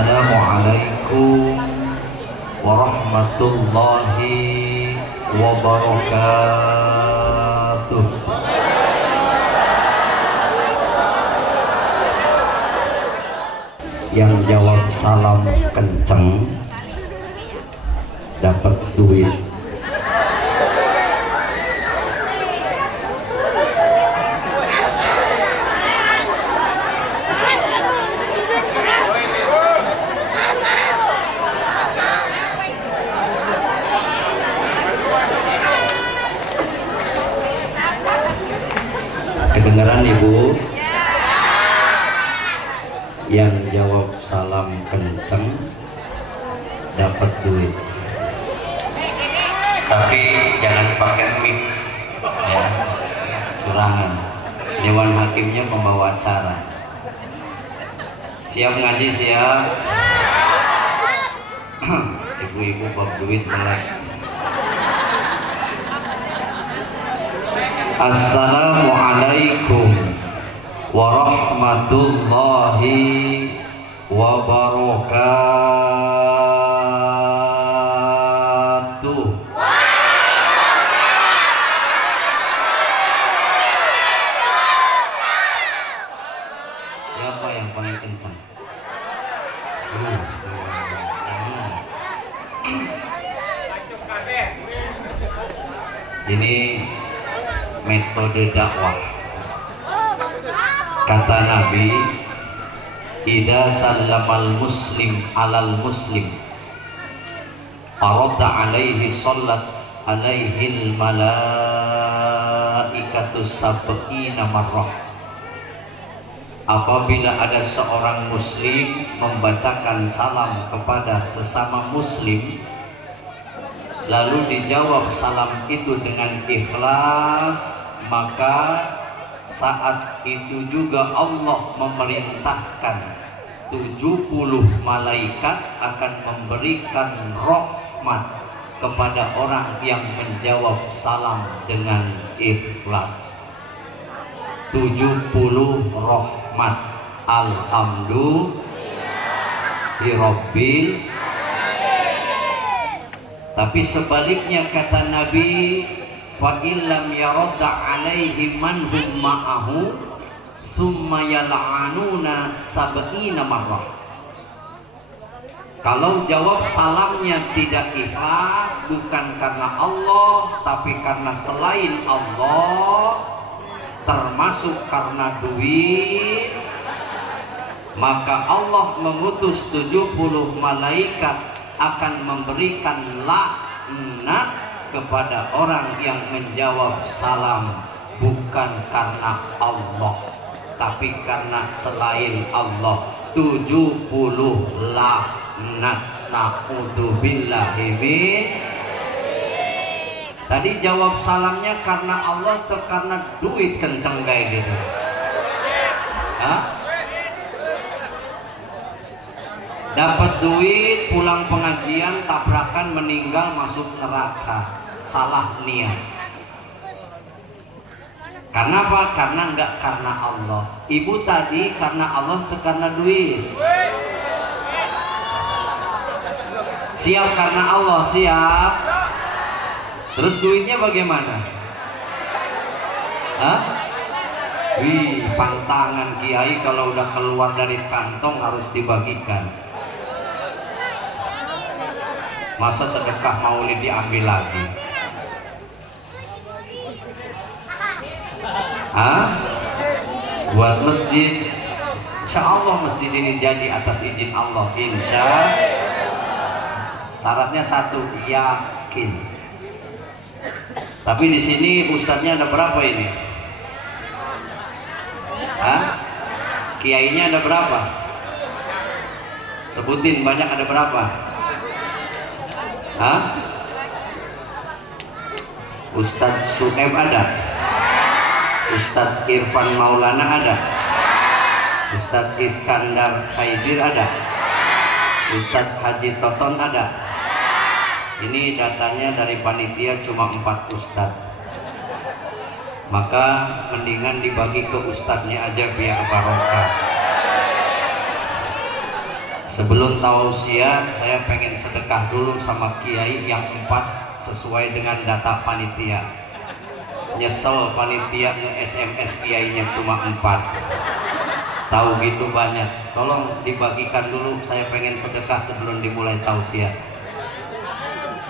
Assalamualaikum warahmatullahi wabarakatuh. Yang jawab salam kenceng dapat duit. Kedengaran Ibu? Yang jawab salam kenceng dapat duit. Tapi jangan pakai mic ya, curangan. Dewan hakimnya pembawa acara. Siap ngaji siap? Ibu-ibu bab duit melek. Assalamualaikum warahmatullahi wabarakatuh. Siapa yang paling kencang? Ini metode dakwah. Kata Nabi, idza sallamal muslim alal muslim faradda alaihi sallat alaihil malaikatu sab'ina marrah. Apabila ada seorang muslim membacakan salam kepada sesama muslim, lalu dijawab salam itu dengan ikhlas, maka saat itu juga Allah memerintahkan 70 malaikat akan memberikan rahmat kepada orang yang menjawab salam dengan ikhlas. 70 rahmat. Alhamdulillahirabbil. Tapi sebaliknya kata Nabi, fa illam yaradda alaihi man hum ma'ahu summa yal'anuna sab'ina marrah. Kalau jawab salamnya tidak ikhlas, bukan karena Allah tapi karena selain Allah, termasuk karena duit, maka Allah mengutus 70 malaikat akan memberikan laknat kepada orang yang menjawab salam bukan karena Allah tapi karena selain Allah. 70 laknat. Na'udzubillahi min. Tadi jawab salamnya karena Allah atau karena duit kenceng kayak gitu? Hah? Dapat duit, pulang pengajian, tabrakan, meninggal, masuk neraka. Salah niat. Karena apa? Karena enggak karena Allah. Ibu tadi karena Allah atau karena duit? Siap karena Allah, siap. Terus duitnya bagaimana? Hah? Wih, pantangan kiai kalau udah keluar dari kantong harus dibagikan. Masa sedekah maulid diambil lagi? Hah? Buat masjid. Insya Allah masjid ini jadi atas izin Allah. Insya Allah. Syaratnya satu, yakin. Tapi di sini ustadznya ada berapa ini? Hah? Kiainya ada berapa? Sebutin, banyak ada berapa? Hah? Ustadz Sueb ada? Ustadz Irfan Maulana ada? Ustadz Iskandar Faidir ada? Ustadz Haji Toton ada? Ini datanya dari panitia cuma 4 ustadz. Maka mendingan dibagi ke ustadznya aja biar barokah. Sebelum tausiah saya pengen sedekah dulu sama kiai yang 4 sesuai dengan data panitia. Nyesel panitia nge-SMS kiainya cuma 4. Tahu gitu banyak. Tolong dibagikan dulu, saya pengen sedekah sebelum dimulai tausiah.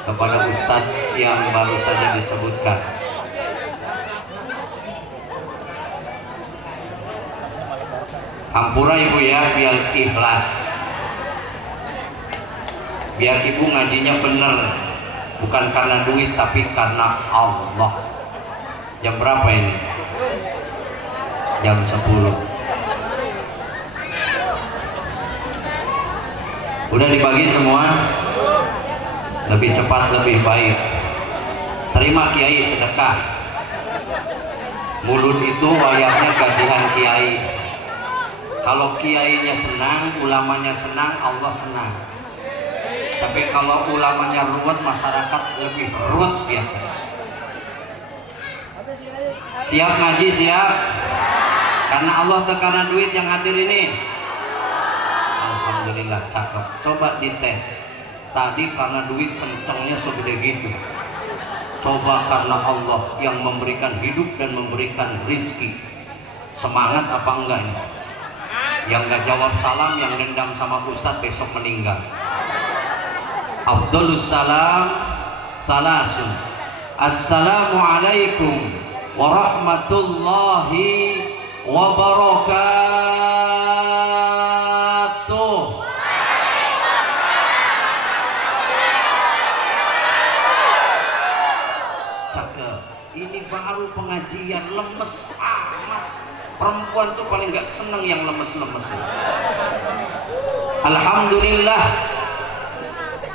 Kepada ustadz yang baru saja disebutkan. Hampura ibu ya, biar ikhlas. Biar ibu ngajinya bener, bukan karena duit tapi karena Allah. Jam berapa ini? Jam 10. Udah dibagi semua? Lebih cepat lebih baik. Terima kiai sedekah. Mulut itu wayahnya gajian kiai. Kalau kiainya senang, ulamanya senang, Allah senang. Tapi kalau ulamanya ruwet, masyarakat lebih ruwet biasa. Siap ngaji, siap? Karena Allah karena duit yang hadir ini. Alhamdulillah, cakep. Coba dites. Tadi karena duit kencengnya segede gitu. Coba karena Allah yang memberikan hidup dan memberikan rizki. Semangat apa enggak ini? Yang gak jawab salam, yang dendam sama ustadz besok meninggal. Afdolus salam salasun. Assalamualaikum warahmatullahi wabarakatuh. Cakep. Ini baru pengajian, lemes amat. Perempuan tuh paling gak seneng yang lemes-lemes. Alhamdulillah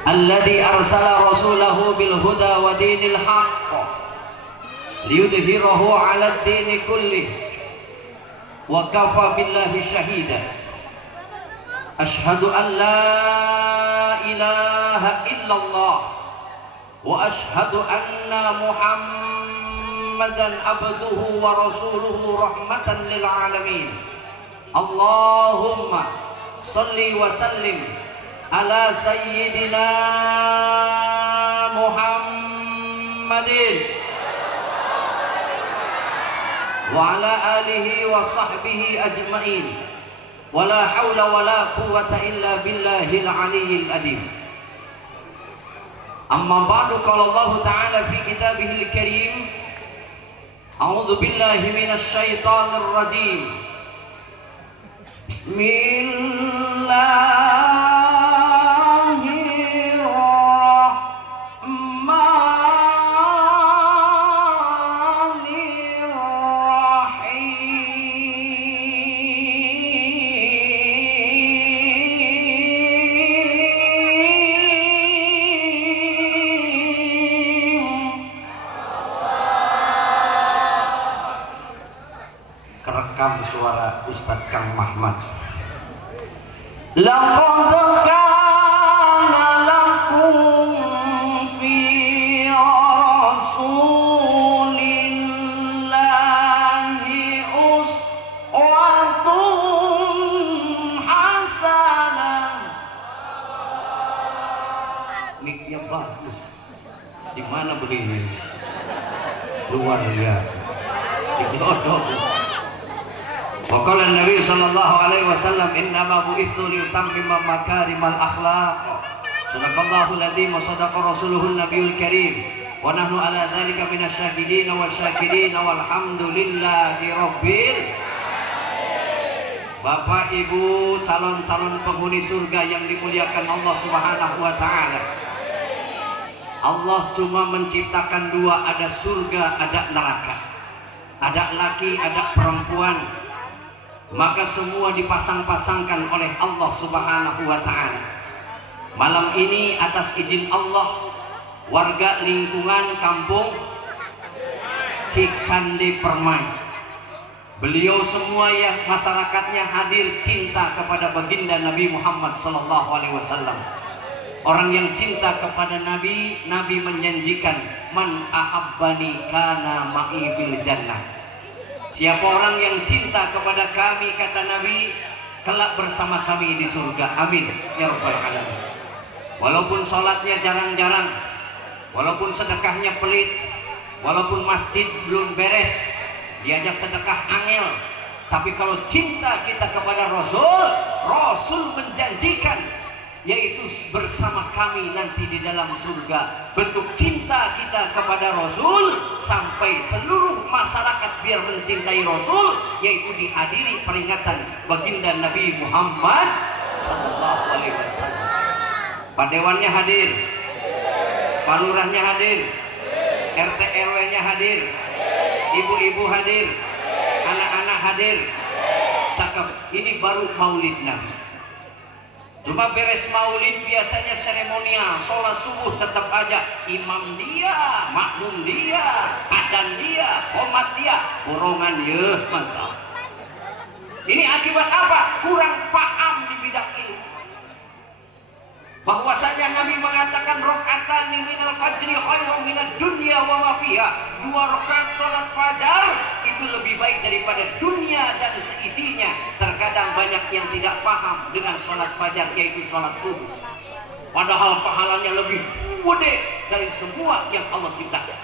alladzi arsala rasulahu bil huda wa dinil haqq liyudhhirahu 'ala ad-din kullih wa kafa billahi shahida. Asyhadu an la ilaha illallah wa asyhadu anna Muhammadan abduhu wa rasuluhu rahmatan lil alamin. Allahumma shalli wa sallim ala sayyidina Muhammadin wa ala alihi wa sahbihi ajma'in. Wala hawla wala quwwata illa billahil aliyyil adim. Amma ba'du, qala Allah ta'ala fi kitabihil karim, a'udzu billahi minasy syaithanir rajim. Kerekam suara Ustadz Kang Mahmad. Laqad kana lakum fi rasulillahi uswatun hasanah. Miknya bagus. Di mana belinya? Luar biasa. Digodok. Waqala Nabi sallallahu alaihi wasallam, innama bu'istu liyutammima makarimal akhlaq. Sadaqallahu alladzi wa sadaqa rasuluhun nabiyul karim. Wa nahnu ala dzalika minasyahidin wasyakirin walhamdulillahi rabbil. Bapak Ibu calon-calon penghuni surga yang dimuliakan Allah Subhanahu wa taala. Allah cuma menciptakan dua, ada surga, ada neraka. Ada laki, ada perempuan. Maka semua dipasang-pasangkan oleh Allah Subhanahu wa ta'ala. Malam ini atas izin Allah, warga lingkungan kampung Cikande Permai, beliau semua ya masyarakatnya hadir cinta kepada baginda Nabi Muhammad sallallahu alaihi wasallam. Orang yang cinta kepada Nabi, Nabi menjanjikan, man ahabbani kana ma'i fil jannah. Siapa orang yang cinta kepada kami, kata Nabi, kelak bersama kami di surga. Amin ya rabbal alamin. Walaupun sholatnya jarang-jarang, walaupun sedekahnya pelit, walaupun masjid belum beres, diajak sedekah angel, tapi kalau cinta kita kepada Rasul, Rasul menjanjikan yaitu bersama kami nanti di dalam surga. Bentuk cinta kita kepada Rasul sampai seluruh masyarakat biar mencintai Rasul, yaitu dihadiri peringatan baginda Nabi Muhammad sallallahu alaihi wasallam. Pak Dewannya hadir, Pak Lurahnya hadir, RT RW-nya hadir, ibu-ibu hadir, anak-anak hadir. Cakep. Ini baru Maulid Nabi. Cuma beres maulid biasanya seremonial, sholat subuh tetap aja imam dia, makmum dia, adzan dia, qomat dia, borongan ya masa. Ini akibat apa? Kurang paham di bidang ilmu. Bahwasanya Nabi mengatakan rakaatani minal fajri khairum minad dunya wa ma fiha. 2 rakaat salat fajar itu lebih baik daripada dunia dan seisinya. Terkadang banyak yang tidak paham dengan salat fajar, yaitu salat subuh. Padahal pahalanya lebih gede dari semua yang Allah ciptakan.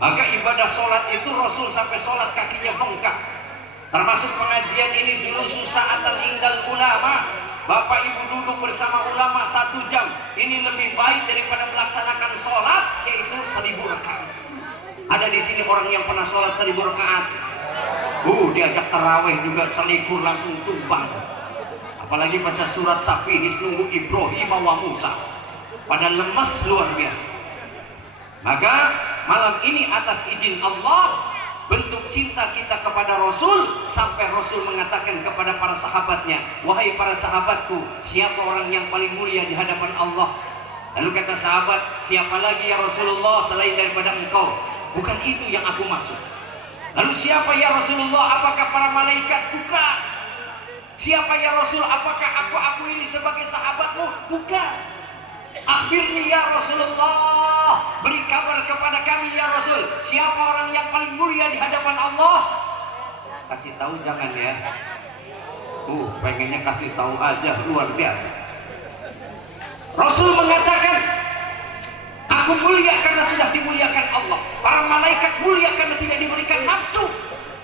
Maka ibadah salat itu Rasul sampai salat kakinya bengkak. Termasuk pengajian ini dulu susaatan ingdal ulama. Bapak ibu duduk bersama ulama 1 jam, ini lebih baik daripada melaksanakan sholat, yaitu 1000 rakaat. Ada di sini orang yang pernah sholat 1000 rakaat. Diajak taraweh juga selikur langsung tumbang. Apalagi baca surat Safihis nunggu Ibrahim wa Musa. Pada lemes luar biasa. Maka malam ini atas izin Allah, bentuk cinta kita kepada Rasul sampai Rasul mengatakan kepada para sahabatnya, wahai para sahabatku, siapa orang yang paling mulia di hadapan Allah? Lalu kata sahabat, siapa lagi ya Rasulullah selain daripada engkau? Bukan itu yang aku maksud. Lalu siapa ya Rasulullah? Apakah para malaikat? Bukan. Siapa ya Rasul? Apakah aku ini sebagai sahabatmu? Bukan. Akhirnya ya Rasulullah, beri kabar kepada kami ya Rasul, siapa orang yang paling mulia di hadapan Allah? Kasih tahu jangan ya. Pengennya kasih tahu aja, luar biasa. Rasul mengatakan, aku mulia karena sudah dimuliakan Allah. Para malaikat mulia karena tidak diberikan nafsu.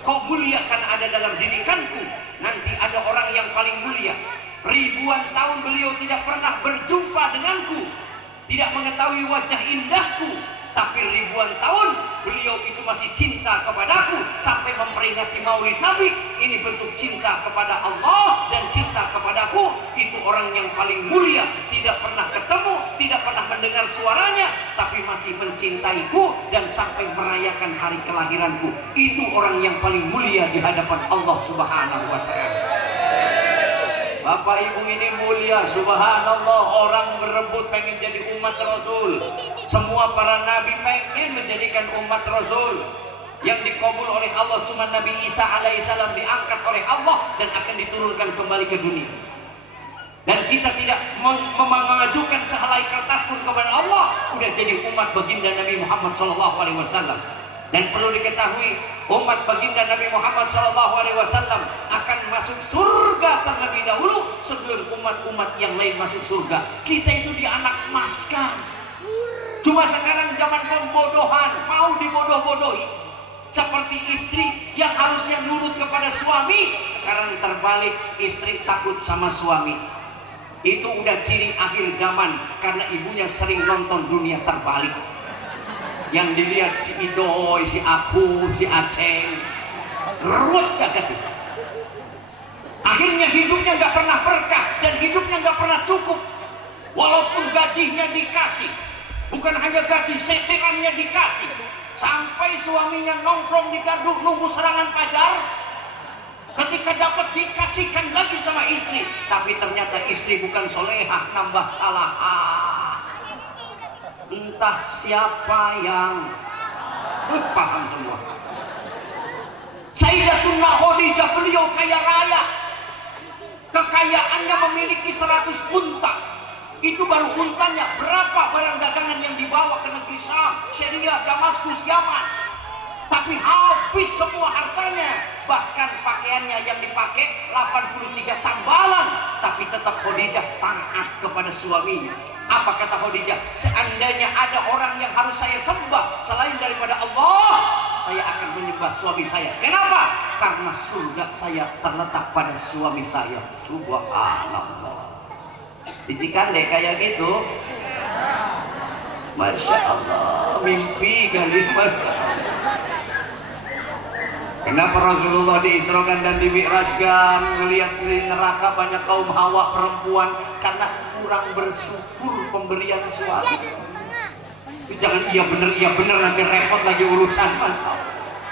Kau mulia karena ada dalam didikanku. Nanti ada orang yang paling mulia. Ribuan tahun beliau tidak pernah berjumpa denganku, tidak mengetahui wajah indahku, tapi ribuan tahun beliau itu masih cinta kepadaku sampai memperingati Maulid Nabi. Ini bentuk cinta kepada Allah dan cinta kepadaku. Itu orang yang paling mulia, tidak pernah ketemu, tidak pernah mendengar suaranya, tapi masih mencintaiku dan sampai merayakan hari kelahiranku. Itu orang yang paling mulia di hadapan Allah Subhanahu wa Ta'ala. Bapak ibu ini mulia, subhanallah. Orang berebut pengen jadi umat Rasul. Semua para nabi pengen menjadikan umat Rasul. Yang dikabul oleh Allah cuma Nabi Isa alaihissalam diangkat oleh Allah dan akan diturunkan kembali ke dunia. Dan kita tidak mengajukan sehelai kertas pun kepada Allah, udah jadi umat baginda Nabi Muhammad SAW. Dan perlu diketahui, umat baginda Nabi Muhammad SAW akan masuk surga terlebih dahulu sebelum umat-umat yang lain masuk surga. Kita itu di anak emas kan. Cuma sekarang zaman pembodohan, mau dibodoh-bodohi. Seperti istri yang harusnya nurut kepada suami, sekarang terbalik, istri takut sama suami. Itu udah ciri akhir zaman karena ibunya sering nonton Dunia Terbalik. Yang dilihat si Idoy, si Aku, si Aceng, ruwet jagat itu. Akhirnya hidupnya nggak pernah berkah dan hidupnya nggak pernah cukup. Walaupun gajinya dikasih, bukan hanya gaji, seserannya dikasih. Sampai suaminya nongkrong di gardu nunggu serangan fajar. Ketika dapat dikasihkan lagi sama istri, tapi ternyata istri bukan solehah, nambah salah. Entah siapa yang paham semua. Sayyidatuna Khadijah, beliau kaya raya, kekayaannya memiliki 100 unta. Itu baru untanya. Berapa barang dagangan yang dibawa ke negeri Syam, Syria, Damaskus, Yaman. tapi habis semua hartanya, bahkan pakaiannya yang dipakai 83 tambalan, tapi tetap Khadijah taat kepada suaminya. Apa kata Khadijah? Seandainya ada orang yang harus saya sembah selain daripada Allah, saya akan menyembah suami saya. Kenapa? Karena surga saya terletak pada suami saya. Subhanallah. Di Cikande kayak gitu, Masya Allah, mimpi kali. Kenapa Rasulullah diisrokan dan dimi'rajkan, melihat di neraka banyak kaum hawa perempuan? Karena kurang bersyukur pemberian suami. Terus jangan iya bener nanti repot lagi urusan, Mas.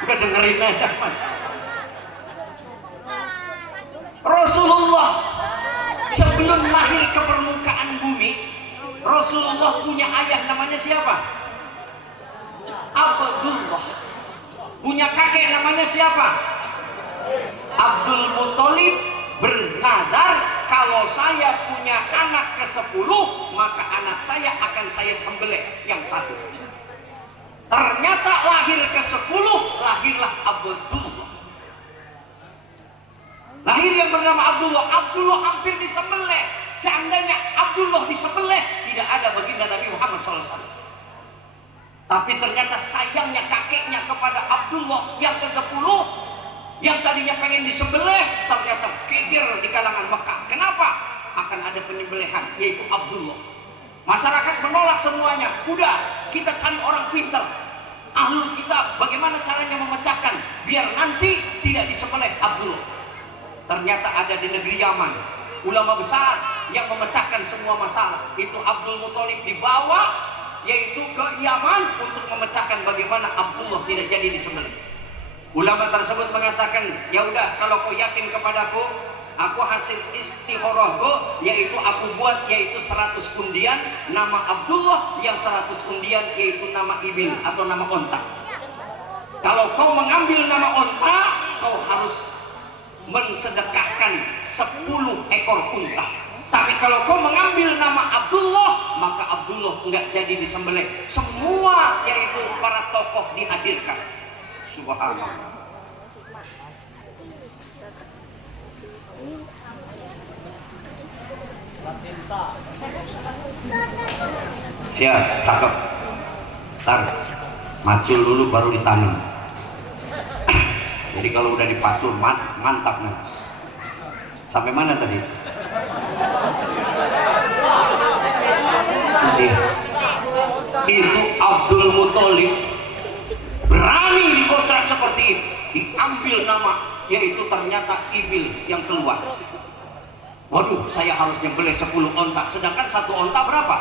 Udah dengerin aja, Mas. Rasulullah sebelum lahir ke permukaan bumi, Rasulullah punya ayah namanya siapa? Abdullah. Punya kakek namanya siapa? Abdul Muthalib. Bernadar, kalau saya punya anak ke-10, maka anak saya akan saya sembelih yang satu. Ternyata lahir ke-10, lahirlah Abdullah. Lahir yang bernama Abdullah. Abdullah hampir disembelih. Seandainya Abdullah disembelih, tidak ada baginda Nabi Muhammad SAW. Tapi ternyata sayangnya kakeknya kepada Abdullah yang ke-10, yang tadinya pengen disembelih, ternyata geger di kalangan Mekah. Kenapa? Akan ada penyembelihan, yaitu Abdullah. Masyarakat menolak semuanya. Udah, kita cari orang pintar, ahlul kitab, bagaimana caranya memecahkan biar nanti tidak disembelih Abdullah. Ternyata ada di negeri Yaman ulama besar yang memecahkan semua masalah. Itu Abdul Muthalib dibawa, yaitu ke Yaman untuk memecahkan bagaimana Abdullah tidak jadi disembelih. Ulama tersebut mengatakan, ya udah, kalau kau yakin kepadaku, aku hasil istikharahku, yaitu aku buat yaitu 100 undian nama Abdullah, yang 100 undian yaitu nama ibil atau nama onta. Kalau kau mengambil nama onta, kau harus mensedekahkan 10 ekor unta. Tapi kalau kau mengambil nama Abdullah, maka Abdullah enggak jadi disembelih. Semua yaitu para tokoh dihadirkan. Subhanallah. Siap, cakep. Ntar macul dulu baru ditanam. Jadi kalau udah dipacul mantap nih. Sampai mana tadi? Itu Abdul Muthalib berani dikontrak seperti itu, diambil nama, yaitu ternyata ibil yang keluar. Waduh, saya harus nyembelih 10 onta, sedangkan satu onta berapa?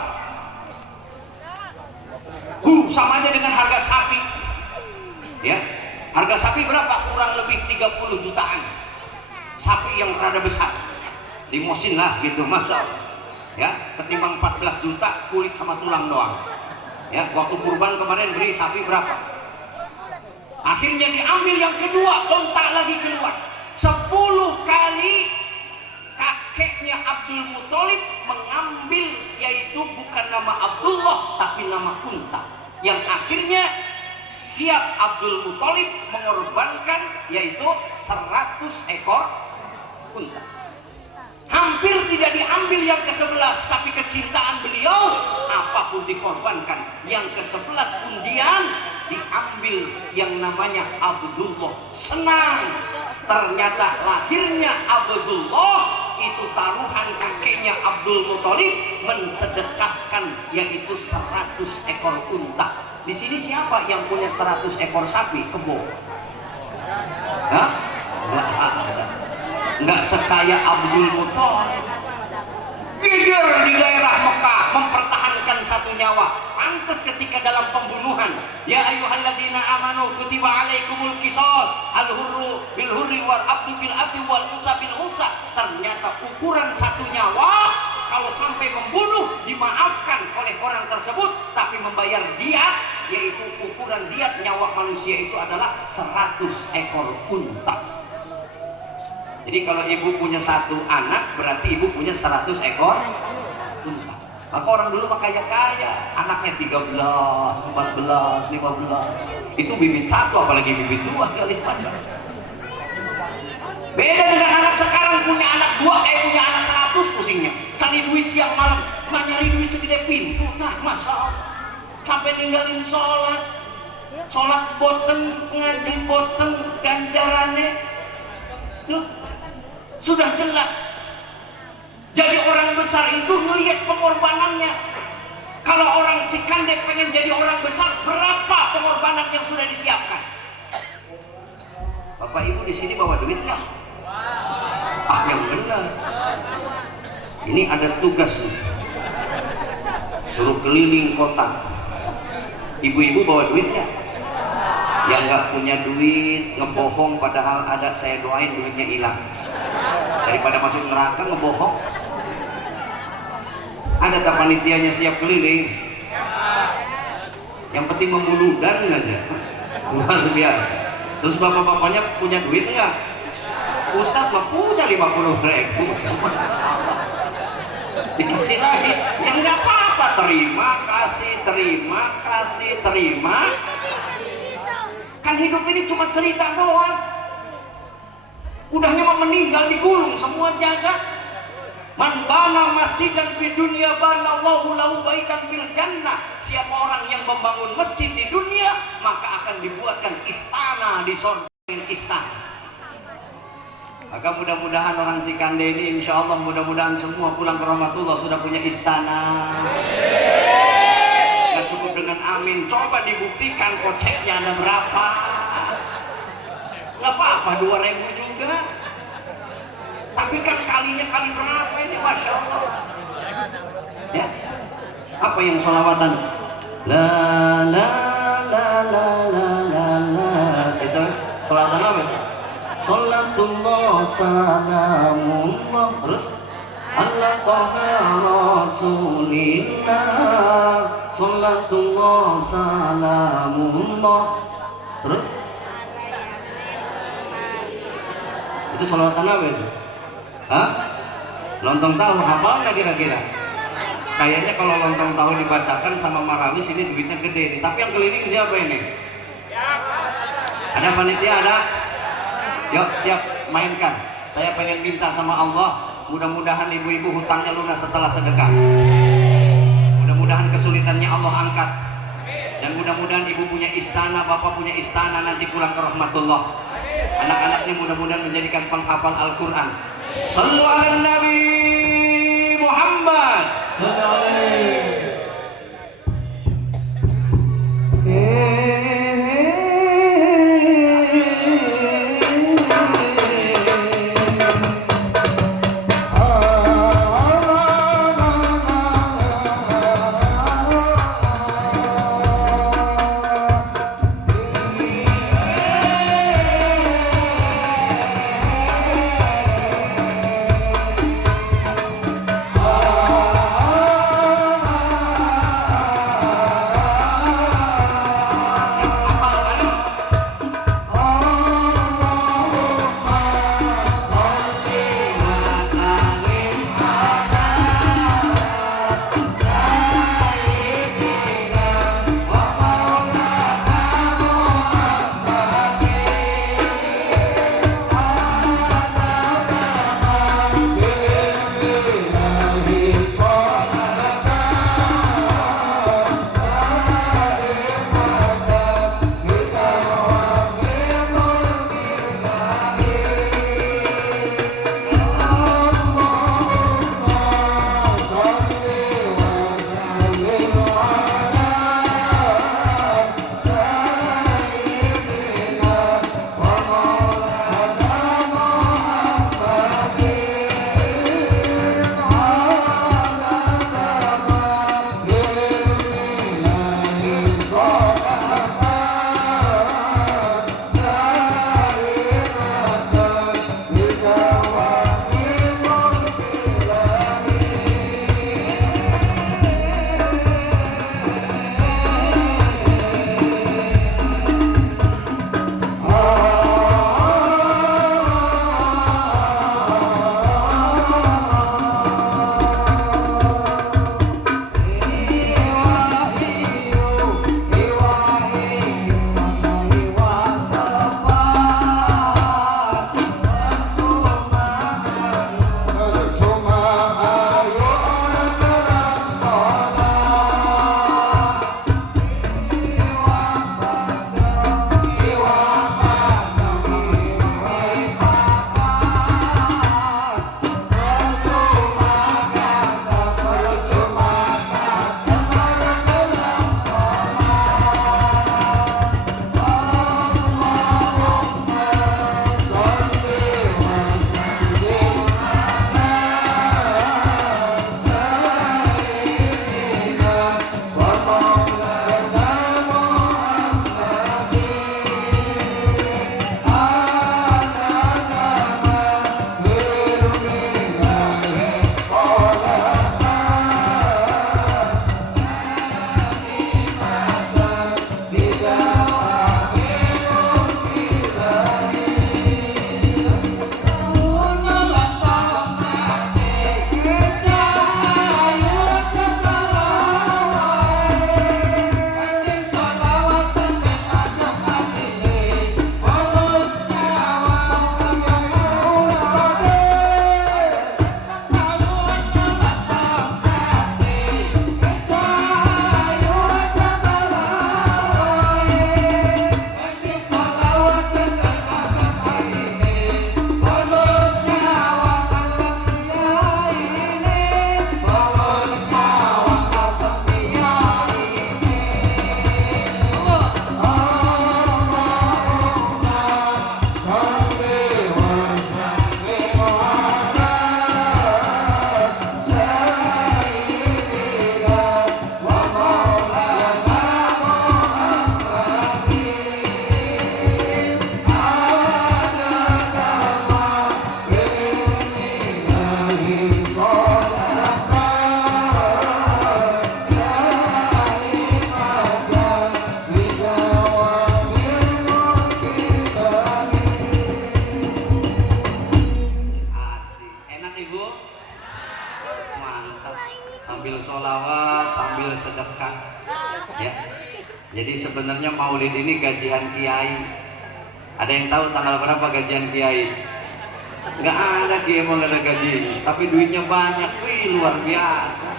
Sama aja dengan harga sapi. Ya, harga sapi berapa? Kurang lebih 30 jutaan. Sapi yang rada besar, limosin lah gitu, masa ya, ketimbang 14 juta kulit sama tulang doang. Ya, waktu kurban kemarin beli sapi berapa? Akhirnya diambil yang kedua, onta lagi keluar. 10 kali kakeknya Abdul Muthalib mengambil, yaitu bukan nama Abdullah tapi nama unta, yang akhirnya siap Abdul Muthalib mengorbankan, yaitu 100 ekor unta. Hampir tidak diambil yang ke-11, tapi kecintaan beliau apapun dikorbankan. Yang ke-11 undian diambil yang namanya Abdullah. Senang, ternyata lahirnya Abdullah itu taruhan kakeknya Abdul Muthalib mensedekahkan, yaitu 100 ekor unta. Di sini siapa yang punya 100 ekor sapi kebo? Hah? Nggak sekaya Abdul Muthalib. Geger di daerah Mekah mempertahankan satu nyawa. Pantas ketika dalam pembunuhan, ya ayyuhalladzina amanu kutiba alaikumul qisas al hurru bil hurri wal abdu bil abdi wal unsa bil unsa. Ternyata ukuran satu nyawa, kalau sampai membunuh dimaafkan oleh orang tersebut, tapi membayar diat, yaitu ukuran diat nyawa manusia itu adalah 100 ekor unta. Jadi kalau ibu punya 1 anak, berarti ibu punya 100 ekor unta. Maka orang dulu mah kaya-kaya, anaknya 13, 14, 15. Itu bibit satu, apalagi bibit dua kali macam. Beda dengan anak sekarang, punya anak dua kayak punya anak 100 pusingnya. Cari duit siang malam, nggak nyari duit segede pintu. Nah, Masya Allah. Sampai ninggalin sholat boten, ngaji boten, ganjarannya tuh sudah jelas. Jadi orang besar itu melihat pengorbanannya. Kalau orang Cikande pengen jadi orang besar, berapa pengorbanan yang sudah disiapkan? Bapak Ibu di sini bawa duit nggak? Ah, yang benar. Ini ada tugas nih. Suruh keliling kota. Ibu-ibu bawa duit nggak? Yang nggak punya duit ngebohong padahal ada, saya doain duitnya hilang. Daripada masuk neraka ngebohong. Ada tak panitianya siap keliling? Yang penting memuludan aja. Luar biasa. Terus bapak-bapaknya punya duit enggak? Ustadz mah punya 50.000. Dikasih lagi, ya enggak apa-apa, terima kasih. Kan hidup ini cuma cerita doang. Udahnya mau meninggal digulung semua jagat. Man bana masjidan di dunia bana Allahu lahu baitan fil jannah. Siapa orang yang membangun masjid di dunia, maka akan dibuatkan istana di surga. Istana. Maka mudah-mudahan orang Cikande ini, insya Allah mudah-mudahan semua pulang ke rahmatullah sudah punya istana. Gak cukup dengan amin, coba dibuktikan koceknya ada berapa. Gak apa-apa 2.000 juga. Tapi kan kalinya kali berapa ini, Masya Allah. Ya, apa yang sholawatan? La la la la la la la. Itu sholawatan apa? Sholatullah salamullah. Terus Allah taha rasulillah. Sholatullah salamullah. Terus itu sholawatan apa itu? Hah? Lontong tahu, hafal nggak kira-kira? Kayaknya kalau lontong tahu dibacakan sama Marawis ini duitnya gede nih. Tapi yang keliling siapa ini? Ada panitia, ada? Yuk siap mainkan. Saya pengen minta sama Allah, mudah-mudahan ibu-ibu hutangnya lunas setelah sedekah. Mudah-mudahan kesulitannya Allah angkat. Dan mudah-mudahan ibu punya istana, bapak punya istana nanti pulang ke rahmatullah. Anak-anaknya mudah-mudahan menjadikan penghafal Al-Quran. Sallu ala Nabi Muhammad. Jadi sebenarnya Maulid ini gajian kiai. Ada yang tahu tanggal berapa gajian kiai? Nggak ada kiai mau ada gaji, tapi duitnya banyak. Wih, luar biasa.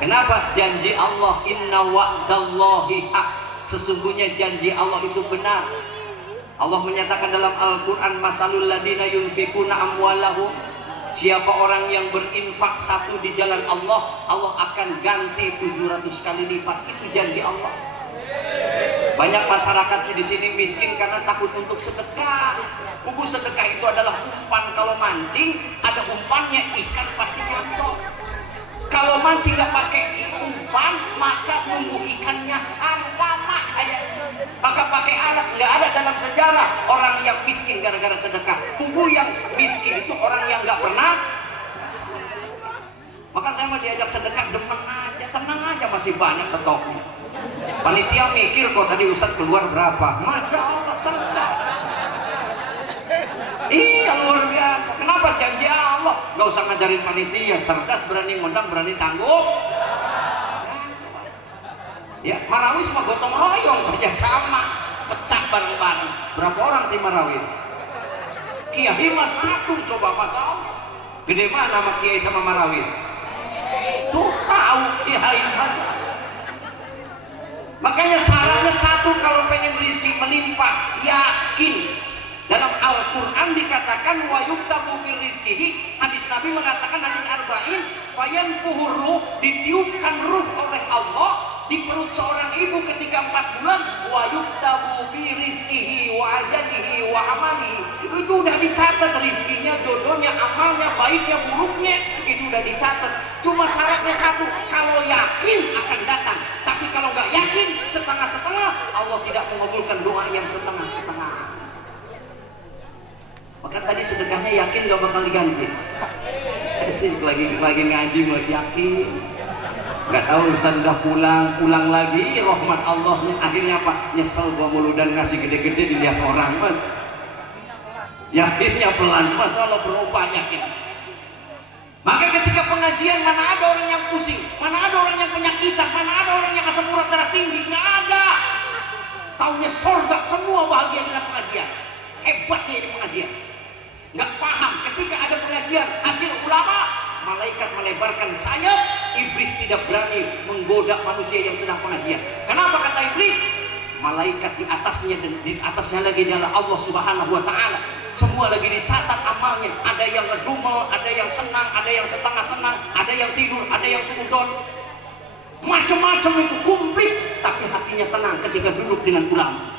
Kenapa? Janji Allah, inna wa'dallahi haq. Sesungguhnya janji Allah itu benar. Allah menyatakan dalam Al-Quran, masalul ladina yunfikuna amwalahum, siapa orang yang berinfak satu di jalan Allah, Allah akan ganti 700 kali lipat. Itu janji Allah. Banyak masyarakat di sini miskin karena takut untuk sedekah. Buku sedekah itu adalah umpan. Kalau mancing ada umpannya, ikan pasti nyontok. Kalau mancing nggak pakai umpan, maka tunggu ikannya lama aja. Maka pakai alat. Nggak ada dalam sejarah orang yang miskin gara-gara sedekah. Buku yang miskin itu orang yang nggak pernah. Maka saya mau diajak sedekah, demen aja, tenang aja, masih banyak stoknya. Panitia mikir kok tadi Ustadz keluar berapa. Masya Allah, cerdas. Iya, luar biasa. Kenapa? Janji Allah. Gak usah ngajarin panitia, cerdas, berani ngundang, berani tanggung. Ya, Marawis mah gotong royong, kerja sama, pecah bareng-bareng. Berapa orang tim Marawis? Kiai mas satu, coba mah tahu. Gede mana sama Kiai sama Marawis? Tuh tahu Kiai mas. Makanya syaratnya satu kalau pengen rezeki melimpah, yakin. Dalam Al-Quran dikatakan wa yuktabu fil rizkihi. Hadis Nabi mengatakan, hadis arba'in, fayanfuhur ruh, ditiupkan ruh oleh Allah di perut seorang ibu ketika 4 bulan. Wa yuktabu fi rizkihi wa ajalihi wa amalihi. Itu udah dicatat rizkinya, jodohnya, amalnya, baiknya, buruknya. Itu udah dicatat. Cuma syaratnya satu, kalau yakin akan datang. Tapi kalau nggak yakin, setengah-setengah, Allah tidak mengabulkan doa yang setengah-setengah. Maka tadi sedekahnya yakin gak bakal diganti. Lagi ngaji mau yakin. Gak tahu Ustaz udah pulang lagi, rahmat Allahnya akhirnya apa? Nyesel gua mulu dan ngasih gede-gede dilihat orang, mas. Yakinnya pelan, mas. Kalau berubah yakin. Maka ketika pengajian, mana ada orang yang pusing, mana ada orang yang penyakitan, mana ada orang yang asam urat darah tinggi, nggak ada. Taunya surga, semua bahagia dengan pengajian. Hebatnya ini pengajian. Nggak paham ketika ada pengajian akhir ulama, malaikat melebarkan sayap, iblis tidak berani menggoda manusia yang sedang pengajian. Kenapa kata iblis? Malaikat di atasnya dan di atasnya lagi adalah Allah Subhanahu wa taala. Semua lagi dicatat amalnya. Ada yang ngedumel, ada yang senang, ada yang setengah senang, ada yang tidur, ada yang sudon. Macam-macam itu komplit, tapi hatinya tenang ketika duduk dengan ulama.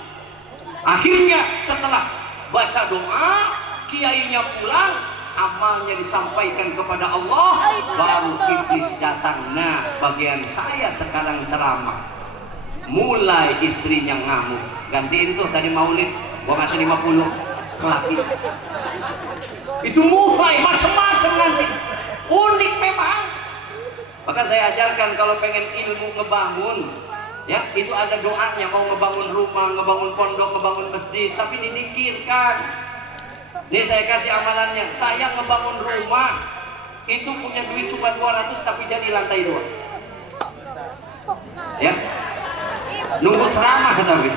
Akhirnya setelah baca doa, kiainya pulang, amalnya disampaikan kepada Allah, baru iblis datang. Nah, bagian saya sekarang ceramah. Mulai istrinya ngamuk, gantiin tuh tadi Maulid, gua ngasih 50 kelaki. Itu mulai macam-macam nanti. Unik memang. Maka saya ajarkan kalau pengen ilmu ngebangun, ya itu ada doanya. Mau ngebangun rumah, ngebangun pondok, ngebangun masjid, tapi didikirkan. Nih saya kasih amalannya, saya ngebangun rumah itu punya duit cuma 200 tapi jadi lantai 2. Ya, nunggu ceramah tapi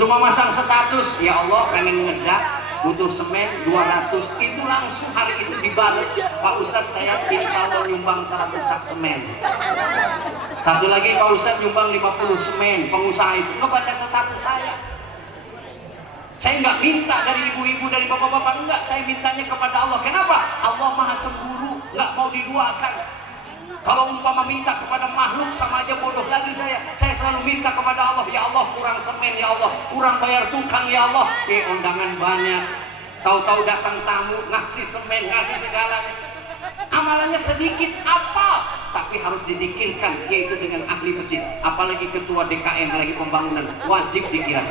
cuma masang status, ya Allah pengen ngedak, butuh semen 200, itu langsung hari itu dibalas, Pak Ustadz saya insya Allah nyumbang 100 sak semen. Satu lagi, Pak Ustadz nyumbang 50 semen. Pengusaha itu ngebaca status saya. Saya nggak minta dari ibu-ibu, dari bapak-bapak, enggak. Saya mintanya kepada Allah. Kenapa? Allah maha cemburu, nggak mau diduakan. Kalau umpama minta kepada makhluk sama aja bodoh lagi saya. Saya selalu minta kepada Allah, ya Allah kurang semen, ya Allah kurang bayar tukang, ya Allah. Undangan banyak, tahu-tahu datang tamu ngasih semen, ngasih segalanya. Amalannya sedikit apa? Tapi harus didikirkan, yaitu dengan ahli masjid. Apalagi ketua DKM lagi pembangunan, wajib dikira.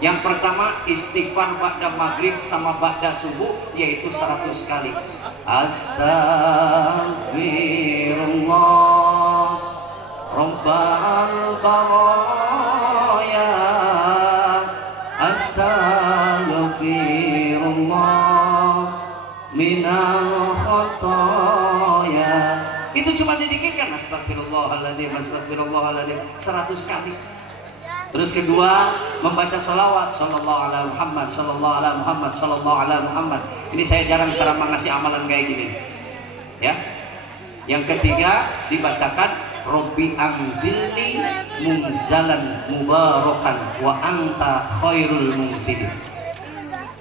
Yang pertama istighfar ba'da maghrib sama ba'da subuh, yaitu 100 kali. Astagfirullah Rabbal baraya, Astagfirullah minal khotoya. Itu cuma didikirkan. bacakan astagfirullahaladzim, astagfirullahaladzim 100 kali. Terus kedua, membaca sholawat sallallahu ala Muhammad, sallallahu ala Muhammad, sallallahu ala Muhammad. Ini saya jarang ceramah ngasih amalan kayak gini, ya. Yang ketiga, dibacakan Robbi anzilni munzalan mubarakan wa anta khairul munzilin.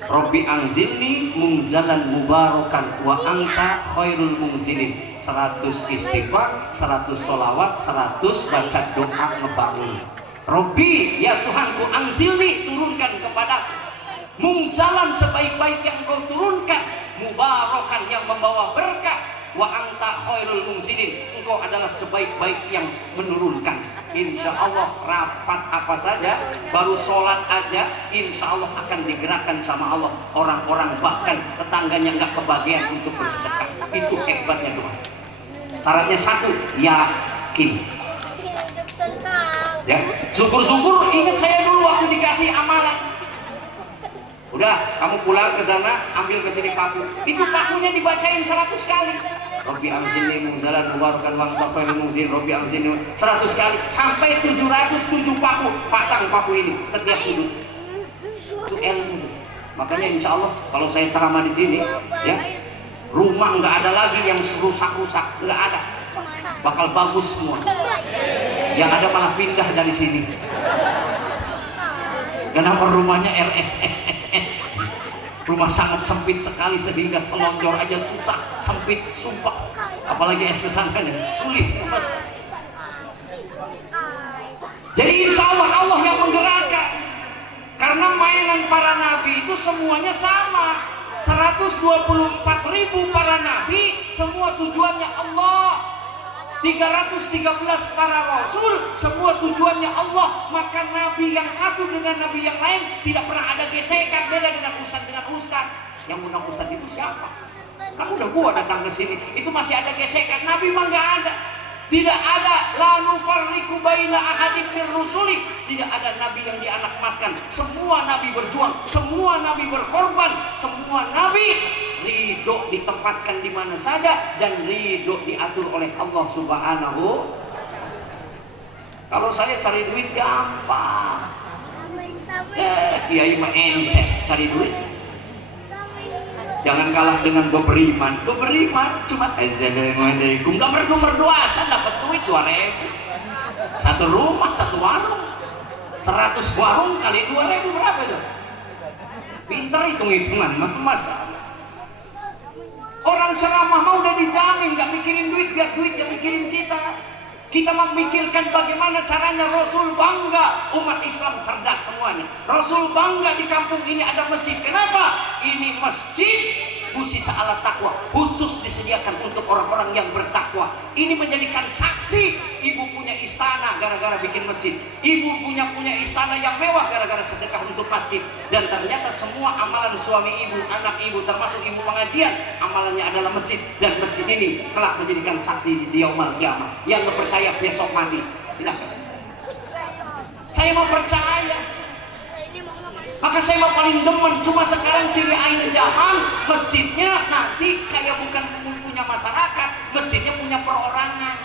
Robbi anzilni munzalan mubarakan wa anta khairul munzilin. 100 istighfar, 100 sholawat, 100 baca doa ngebangun. Robbi, ya Tuhanku, anzilni, turunkan kepada munzalan sebaik-baik yang kau turunkan, mubarakan yang membawa berkah, wa anta khairul munzilin, engkau adalah sebaik-baik yang menurunkan. Insya Allah rapat apa saja, baru sholat aja, insya Allah akan digerakkan sama Allah. Orang-orang bahkan tetangganya nggak kebagian untuk bersedekah. Itu hebatnya doa. Syaratnya satu, yakin. Ya, syukur-syukur ingat saya dulu waktu dikasih amalan. Udah, kamu pulang ke sana, ambil ke sini paku. Itu pakunya dibacain 100 kali. Robbi anzilni munzalan mubarakan wa anta khairul munzilin. Robbi anzilni 100 kali sampai 707 paku, pasang paku ini setiap sudut. Itu ilmu. Makanya insya Allah kalau saya ceramah di sini, ya, rumah nggak ada lagi yang rusak-rusak, nggak ada. Bakal bagus semua. Yang ada malah pindah dari sini. Kenapa rumahnya RSSSS? Rumah sangat sempit sekali sehingga selonjor aja susah, sempit, sumpah. Apalagi es kesangkanya, sulit. Jadi insya Allah Allah yang menggerakkan. Karena mainan para nabi itu semuanya sama. 124.000 para nabi, semua tujuannya Allah. 313 para rasul, semua tujuannya Allah. Maka nabi yang satu dengan nabi yang lain tidak pernah ada gesekan. Beda dengan ustaz dengan ustaz. Yang undang ustaz itu siapa? Kamu udah gua datang ke sini, itu masih ada gesekan. Nabi mah nggak ada. Tidak ada la nufarriqu baina ahadin min rusuli. Tidak ada nabi yang dianakmaskan. Semua nabi berjuang, semua nabi berkorban, semua nabi ridho ditempatkan di mana saja dan ridho diatur oleh Allah Subhanahu. Kalau saya cari duit gampang. Kiai mah encek cari duit. Jangan kalah dengan beriman. Beriman cuma assalamualaikum, nggak merdu aja dapat duit 2.000. Satu rumah, satu warung, 100 warung kali 2.000 berapa itu? Pintar hitung-hitungan, Muhammad. Orang ceramah mau udah dijamin, nggak mikirin duit, biar duit yang mikirin kita. Kita memikirkan bagaimana caranya Rasul bangga, umat Islam cerdas semuanya. Rasul bangga di kampung ini ada masjid. Kenapa? Ini masjid khusus ala takwa, khusus disediakan untuk orang-orang yang bertakwa. Ini menjadikan saksi. Ibu punya istana gara-gara bikin masjid. Ibu punya istana yang mewah gara-gara sedekah untuk masjid. Dan ternyata semua amalan suami ibu, anak ibu, termasuk ibu pengajian, amalannya adalah masjid. Dan masjid ini kelak menjadikan saksi di yaumul kiamah. Yang nggak percaya besok mati. Silakan. Saya mau percaya. Maka saya mau paling demen. Cuma sekarang ciri akhir zaman, masjidnya nanti kayak bukan punya masyarakat, masjidnya punya perorangan.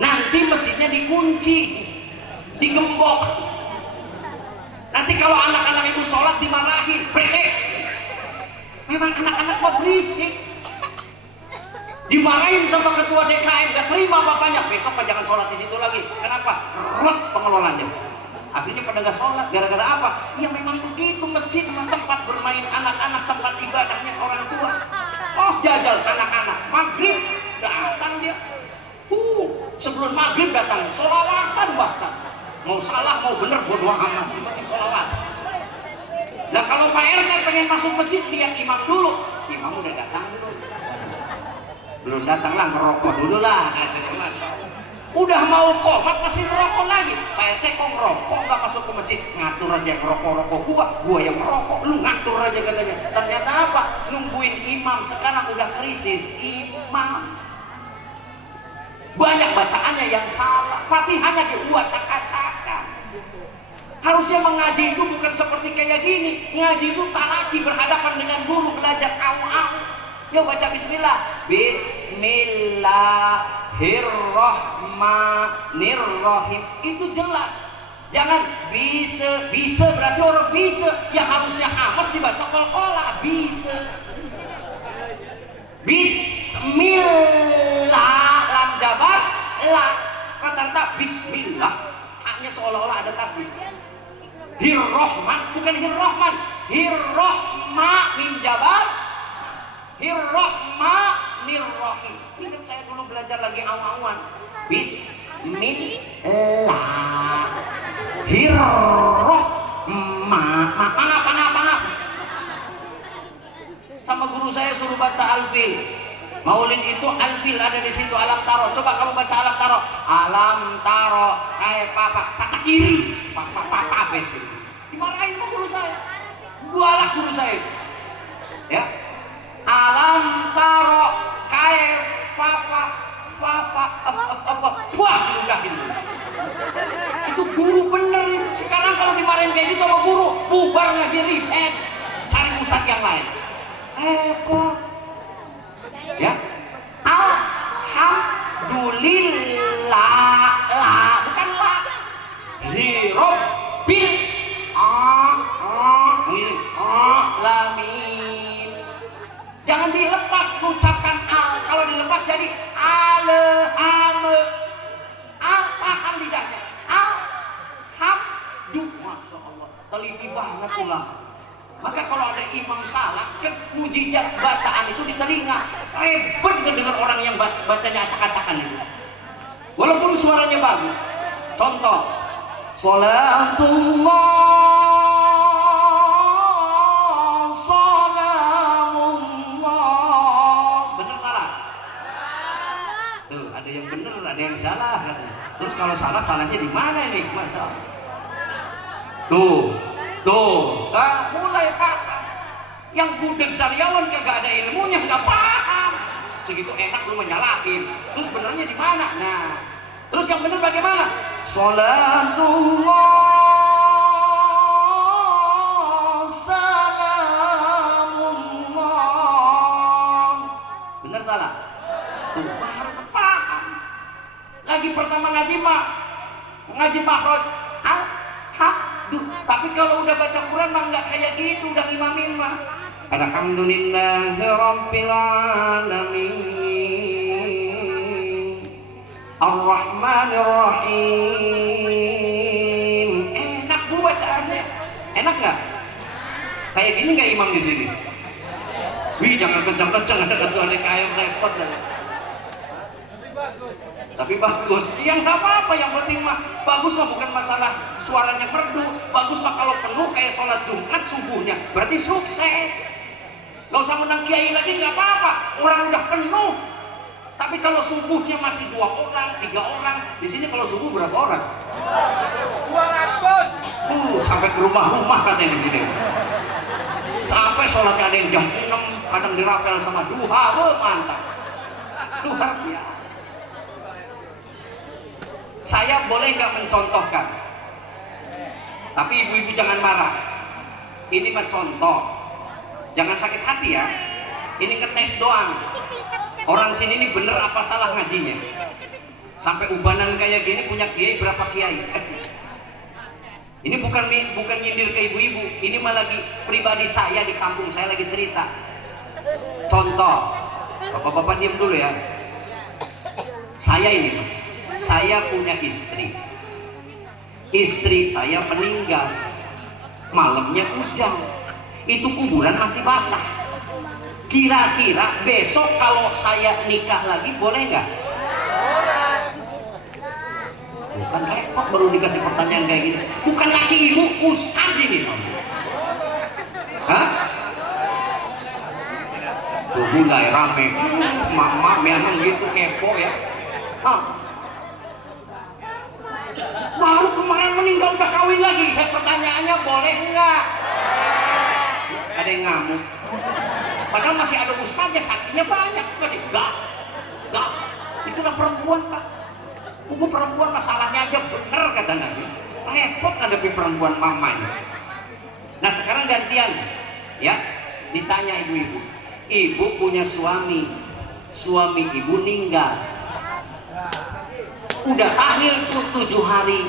Nanti masjidnya dikunci, digembok. Nanti kalau anak-anak ibu sholat dimarahin, berisik. Memang anak-anak mau berisik. Dimarahin sama ketua DKM, gak terima bapaknya, besok jangan sholat di situ lagi. Kenapa? Rot pengelolanya. Akhirnya pada nggak sholat, gara-gara apa? Ya memang begitu, masjid memang tempat bermain anak-anak, tempat ibadahnya orang tua. Oh jajal anak-anak, maghrib datang dia. Sebelum maghrib datang, sholawatan bahkan. Mau salah mau bener bodoh amat, penting sholawat. Nah kalau Pak RT pengen masuk masjid, lihat imam dulu. Imam udah datang dulu. Belum datang lah, ngerokok dulu lah. Udah mau komat masih ngerokok lagi. Pak RT kok ngerokok nggak masuk ke masjid? Ngatur aja ngerokok-rokok gua yang ngerokok, lu ngatur aja katanya. Ternyata apa? Nungguin imam, sekarang udah krisis imam. Banyak bacaannya yang salah, Fatihahnya diacak-acakan. Harusnya mengaji itu bukan seperti kayak gini. Ngaji itu talaki, berhadapan dengan guru, belajar au-au. Yuk baca bismillah. Bismillah Bismillahirrahmanirrahim. Itu jelas. Jangan bisa berarti orang bisa yang harusnya amas dibaca kol-kola bisa. Bismillah lam jabat la rata-rata bismillah hanya seolah-olah ada tasbih. Hirrahman bukan hirrahman, hirrahma mim jabat hirrahmanirrahim. Ingat saya dulu belajar lagi awal-awal. Bismillah hirrahma mangap. Sama guru saya suruh baca alfil. Maulid itu alfil ada di situ, alam taro. Coba kamu baca alam taro. Alam taro kayak patah kiri. Apa sih? Dimarahin sama guru saya. Gualah guru saya. Ya. Alam taro kayak buah diludahin. Itu guru bener. Sekarang kalau dimarahin kayak gitu sama guru, bubar ngaji riset, cari ustadz yang lain. Ya, alhamdulillah la bukan la hirobil alamin. Jangan dilepas mengucapkan al. Kalau dilepas jadi al tahan lidahnya. Alhamdulillah. Masya Allah, teliti banget ulama. Maka kalau ada imam salah, mujizat bacaan itu di telinga. Ribet mendengar orang yang bacanya acak-acakan itu. Walaupun suaranya bagus. Contoh, Salatullah salamullah. Bener salah? Tuh, ada yang bener, ada yang salah. Terus kalau salah, salahnya di mana ini? Masa? Tuh, nah, mulai paham. Yang budeg sariawan kagak ada ilmunya, nggak paham. Segitu enak lu menyalahin. Terus benernya di mana? Nah, terus yang bener bagaimana? Salatullah salamullah. Bener salah? Tuh, baru paham. Lagi pertama ngaji makhraj tapi kalau udah baca Quran mah nggak kayak gitu, udah imamin mah. Alhamdulillahirabbil alamin. Ar-Rahmanir-Rahim. Enak bu bacaannya. Enak nggak? Kayak gini nggak imam di sini? Wih, jangan kencang-kencang, ada ketuanya kayak repot dah. Tapi bagus, yang nggak apa-apa, yang penting mah bagus mah bukan masalah suaranya merdu, bagus mah kalau penuh kayak sholat Jumat subuhnya, berarti sukses. Gak usah menang kiai lagi nggak apa-apa, orang udah penuh. Tapi kalau subuhnya masih 2 orang, 3 orang, di sini kalau subuh berapa orang? 200. Sampai ke rumah-rumah katanya di sini. Sampai sholatnya ada yang jam 6, kadang dirapel sama duha, mantap. Duha ya. Saya boleh nggak mencontohkan, tapi ibu-ibu jangan marah. Ini mah contoh, jangan sakit hati ya. Ini ngetes doang. Orang sini ini bener apa salah ngajinya. Sampai ubanan kayak gini punya kiai berapa kiai? Ini bukan nyindir ke ibu-ibu. Ini mah lagi pribadi saya di kampung saya lagi cerita. Contoh, bapak-bapak diam dulu ya. Saya ini Pak. Saya punya istri saya meninggal, malamnya hujan, itu kuburan masih basah. Kira-kira besok kalau saya nikah lagi boleh nggak? Bukan repot baru dikasih pertanyaan kayak gini. Bukan laki ibu, ustaz ini. Hah? Tuh mulai rame. Mama memang gitu kepo ya. Baru kemarin meninggal udah kawin lagi. Pertanyaannya boleh enggak? Ada yang ngamuk. Padahal masih ada ustaznya, saksinya banyak. Masih enggak. Itulah perempuan Pak. Buku perempuan masalahnya aja bener kata Nabi. Repot ngadepi perempuan mamanya. Nah sekarang gantian ya. Ditanya ibu-ibu. Ibu punya suami ibu meninggal. udah tahlil tuh 7 hari.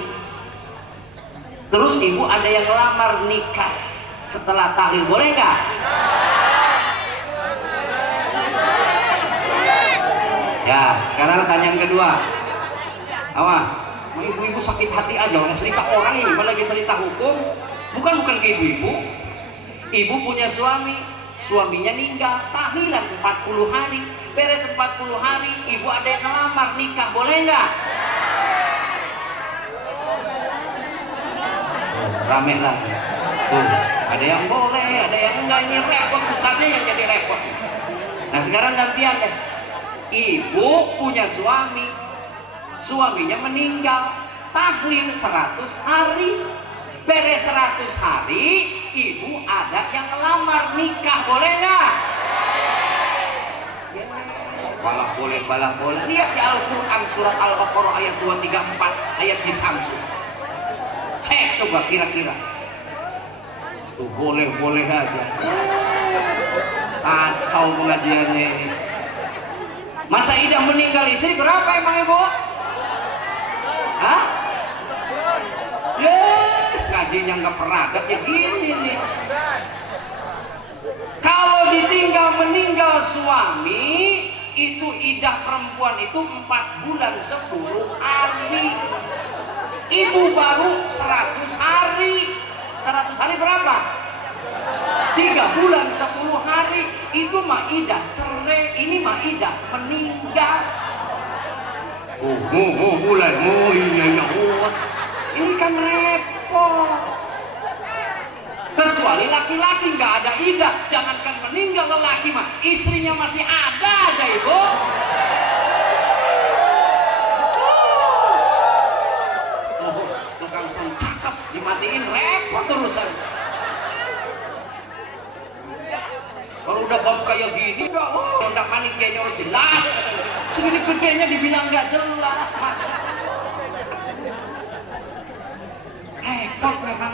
Terus ibu ada yang ngelamar nikah setelah tahlil, boleh nggak? Ya, sekarang tanya yang kedua. Awas, ibu-ibu sakit hati aja orang cerita orang ini, malah lagi cerita hukum. Bukan ke ibu-ibu. Ibu punya suami, suaminya meninggal, tahlilan 40 hari. Beres 40 hari, ibu ada yang ngelamar nikah, boleh nggak? Rame lah. Tuh, ada yang boleh, ada yang enggak. Ini repot, ustaznya yang jadi repot. Nah sekarang gantian deh. Ibu punya suami, suaminya meninggal, tahlil 100 hari. Beres 100 hari, ibu ada yang ngelamar nikah, boleh nggak? Balak boleh. Lihat di Al-Quran surat Al-Baqarah ayat 234, ayat di Samsung. Cek coba kira-kira. Tuh boleh aja. Kacau pengajiannya ini. Masa idah meninggal istri berapa emang ibu? Hah? Ngajinya nggak peragat ya gini nih. Kalau ditinggal meninggal suami, itu idah perempuan itu 4 bulan 10 hari. Ibu baru 100 hari. 100 hari berapa? 3 bulan 10 hari. Itu mah idah cerai, ini mah idah meninggal. Mulai iya. Ini kan repot. Kecuali laki-laki nggak ada idah, jangankan meninggal lelaki mah, istrinya masih ada aja ibu. Tukang som cakep dimatiin repot urusan. Kalau udah bab kayak gini udah paling kayaknya orang jelas. Segini gedenya dibilang nggak jelas maksud. Repot memang.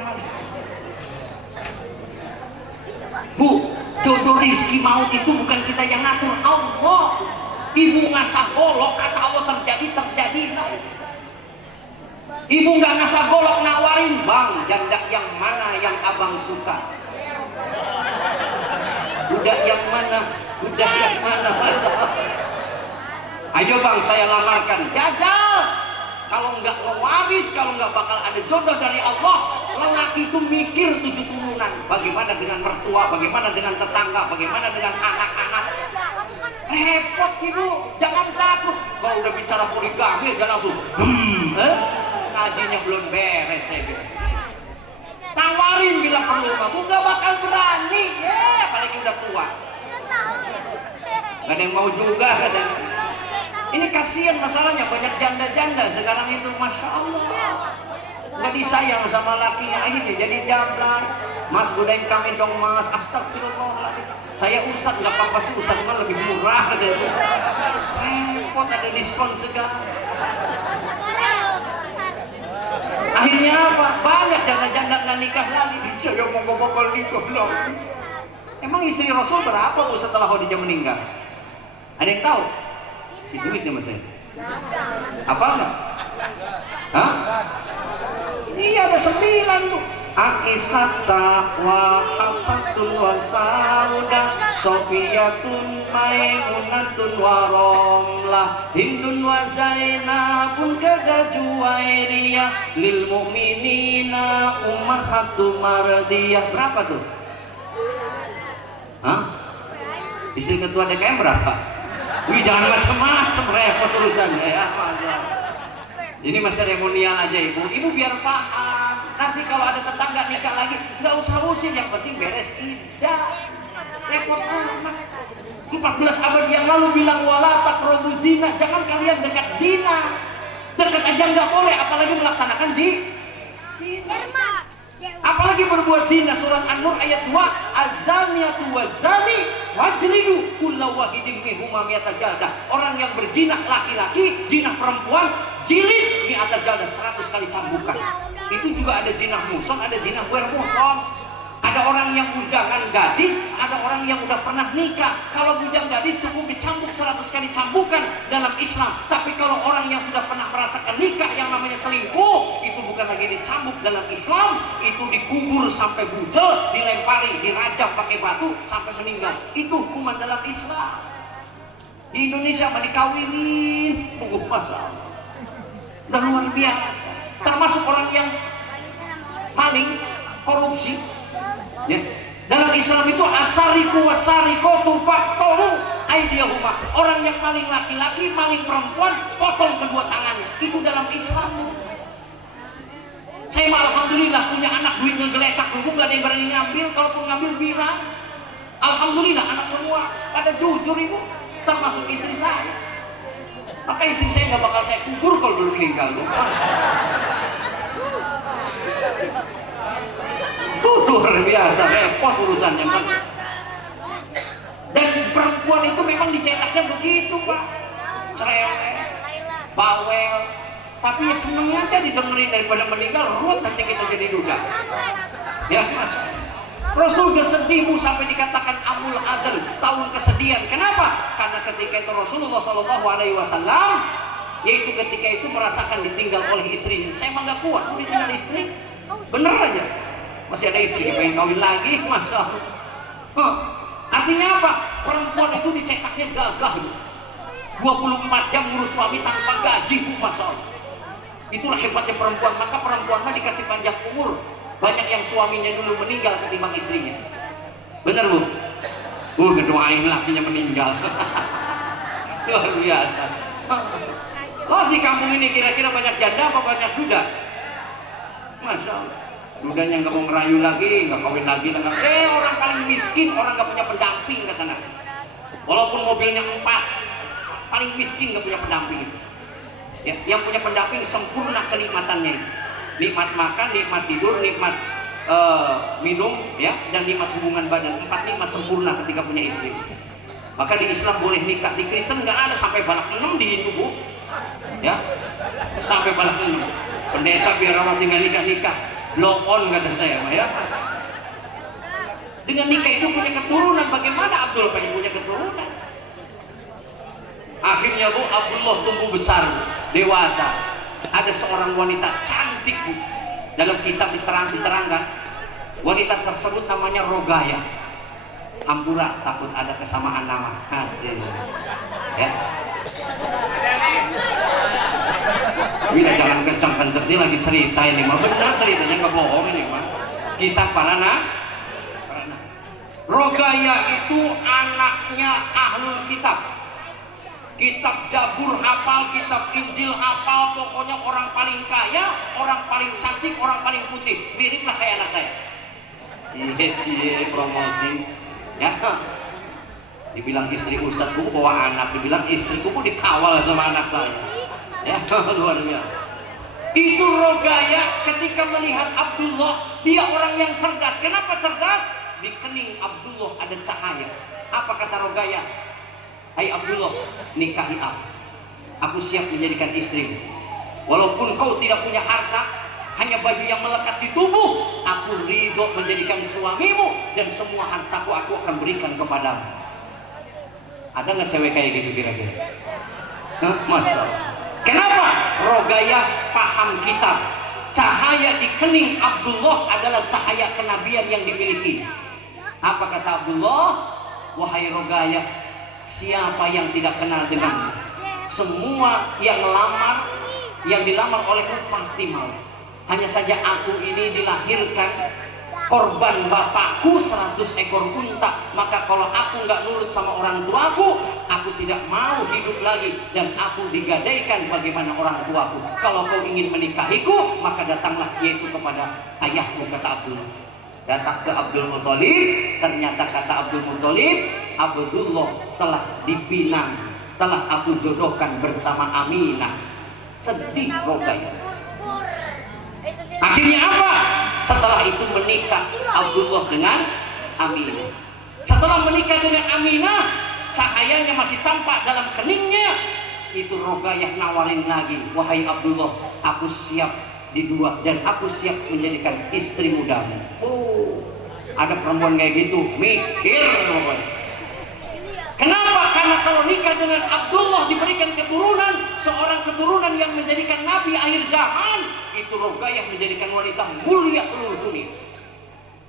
Bu, jodoh rizki maut itu bukan kita yang ngatur, Allah. Ibu ngasah golok, kata Allah terjadilah. Ibu nggak ngasah golok nawarin, bang, janda yang mana yang abang suka? Udah yang mana? Ayo bang, saya lamarkan. Jajal. Kalau nggak ngewaris, kalau nggak bakal ada jodoh dari Allah. Lelaki itu mikir 7 turunan. Bagaimana dengan mertua, bagaimana dengan tetangga, bagaimana dengan anak-anak. Repot ibu, jangan takut. Kalau udah bicara poligami aja langsung ngajinya belum beres saya bilang. Tawarin bila perlu, kamu nggak bakal berani. Apalagi udah tua. Gak ada yang mau juga katanya. Ini kasihan masalahnya, banyak janda-janda sekarang itu, masya Allah. Nggak disayang sama lakinya, akhirnya jadi jablay. Mas godain kami dong mas, astagfirullahaladzim. Saya ustadz, nggak apa-apa sih, ustadz mah lebih murah katanya. Repot, ada diskon segala. Akhirnya apa? Banyak janda-janda nggak nikah lagi. Saya mau nggak bakal nikah lagi. Emang istri Rasul berapa tuh setelah Khadijah meninggal? Ada yang tahu? Si duitnya mas saya. Apa enggak? Hah? Iya ada 9 tuh. Aisyata wa Hafsatun wa Sauda, Sofiyatun Maimunatun wa Romlah, Hindun wa Zainabun kada Juwairiyah, lil mu'minina ummahatu mardiyah. Berapa tuh? Hah? Istri ketua DKM berapa? Wih jangan macam-macam, repot urusannya ya. Ini mas seremonial aja ibu. Ibu biar paham. Nanti kalau ada tetangga nikah lagi, nggak usah usir, yang penting beres idah. Repot amat. 14 abad yang lalu bilang wala taqrabu zina, jangan kalian dekat zina. Dekat aja nggak boleh, apalagi melaksanakan zina. Apalagi berbuat zina. Surat An-Nur ayat 2, az-zaniyatu waz-zani wajlidu kulla wahidin minhuma mi'ata jaldah. Orang yang berzina laki-laki, zina perempuan, jilid mi'ata jaldah, 100 kali cambukan. Itu juga ada zina muson, ada zina wermuson. Ada Ada orang yang bujangan gadis, ada orang yang udah pernah nikah. Kalau bujang gadis cukup dicambuk 100 kali cambukan dalam Islam. Tapi kalau orang yang sudah pernah merasakan nikah yang namanya selingkuh, itu bukan lagi dicambuk dalam Islam, itu dikubur sampai bujel, dilempari, dirajam pakai batu sampai meninggal. Itu hukuman dalam Islam. Di Indonesia apa dikawinin? Masalah. Udah luar biasa. Termasuk orang yang maling, korupsi. Ya. Dalam Islam itu asariku wasarikotu faktohu aidiyahuma. Orang yang maling laki-laki, maling perempuan, potong kedua tangannya. Itu dalam Islam. Saya mah alhamdulillah punya anak, duit ngegeletak dulu, gak ada yang berani ngambil. Kalaupun ngambil bilang, alhamdulillah anak semua pada jujur ibu, termasuk istri saya. Maka istri saya nggak bakal saya kubur kalau belum meninggal. Luar biasa repot urusannya. Dan perempuan itu memang dicetaknya begitu Pak, cerewet, bawel, tapi ya seneng aja didengerin daripada meninggal. Ruwet nanti kita jadi duda. Ya Mas, Rasul udah sedih sampai dikatakan Abul Azal, tahun kesedihan. Kenapa? Karena ketika itu Rasulullah SAW, yaitu ketika itu merasakan ditinggal oleh istrinya. Saya mah gak kuat, mau ditinggal istri, bener aja. Masih ada istri pengen kawin lagi, masa? Artinya apa? Perempuan itu dicetaknya gagah, 24 jam ngurus suami tanpa gaji, masa? Itulah hebatnya perempuan. Maka perempuan mah dikasih panjang umur. Banyak yang suaminya dulu meninggal ketimbang istrinya. Bener Bu? Ngedoain lakinya meninggal. Luar biasa. Terus di kampung ini kira-kira banyak janda apa banyak duda? Masya Allah. Dudanya nggak mau ngerayu lagi, nggak kawin lagi, orang paling miskin, orang nggak punya pendamping kata Nabi. Walaupun mobilnya 4, paling miskin nggak punya pendamping. Ya, yang punya pendamping sempurna kenikmatannya. Nikmat makan, nikmat tidur, nikmat minum, ya, dan nikmat hubungan badan. 4 nikmat sempurna ketika punya istri. Maka di Islam boleh nikah, di Kristen nggak ada sampai balak 6, di Hindu Bu, ya, sampai balak 6. Pendeta biar rawat tinggal nikah, blow on kata saya, ya. Dengan nikah itu punya keturunan. Bagaimana Abdul pengen punya keturunan? Akhirnya Bu, Abdullah tumbuh besar, dewasa. Ada seorang wanita cantik Bu. Dalam kitab diterangkan, wanita tersebut namanya Rogaya. Hampura, takut ada kesamaan nama. Hasil, ya. Bila jangan kencang-kencang sih lagi cerita ini mah, bener ceritanya, nggak bohong ini mah. Kisah para anak. Rogaya itu anaknya Ahlul Kitab. Kitab Jabur hafal, kitab Injil hafal, pokoknya orang paling kaya, orang paling cantik, orang paling putih. Miriplah kayak anak saya. Cie promosi. Ya. Dibilang istri Ustadz bawa anak, dibilang istriku dikawal sama anak saya. Ya, luar biasa. Itu Rogaya ketika melihat Abdullah, dia orang yang cerdas. Kenapa cerdas? Di kening Abdullah ada cahaya. Apa kata Rogaya? Hai Abdullah, nikahi aku. Aku siap menjadikan istrimu. Walaupun kau tidak punya harta, hanya baju yang melekat di tubuh, aku ridho menjadikan suamimu, dan semua hartaku aku akan berikan kepadamu. Ada nggak cewek kayak gitu kira-kira? Masya Allah. Kenapa? Rogaya paham kitab. Cahaya di kening Abdullah adalah cahaya kenabian yang dimiliki. Apa kata Abdullah? Wahai Rogaya, siapa yang tidak kenal denganmu? Semua yang dilamar olehmu pasti mau. Hanya saja aku ini dilahirkan korban bapakku 100 ekor unta. Maka kalau aku nggak nurut sama orang tuaku, aku tidak mau hidup lagi, dan aku digadaikan bagaimana orang tuaku. Kalau kau ingin menikahiku, maka datanglah, yaitu kepada ayahmu, kata Abdullah. Datang ke Abdul Muthalib. Ternyata kata Abdul Muthalib, Abdullah telah dipinang, telah aku jodohkan bersama Aminah. Sedih Rogaya. Akhirnya apa? Setelah itu menikah Abdullah dengan Aminah. Setelah menikah dengan Aminah, cahayanya masih tampak dalam keningnya. Itu Rogayah nawarin lagi, wahai Abdullah, aku siap didua dan aku siap menjadikan istri mudamu. Oh, Ada perempuan kayak gitu, mikir pokoknya. Kenapa? Karena kalau nikah dengan Abdullah diberikan keturunan, seorang keturunan yang menjadikan nabi akhir zaman, itu Ruqayyah menjadikan wanita mulia seluruh dunia.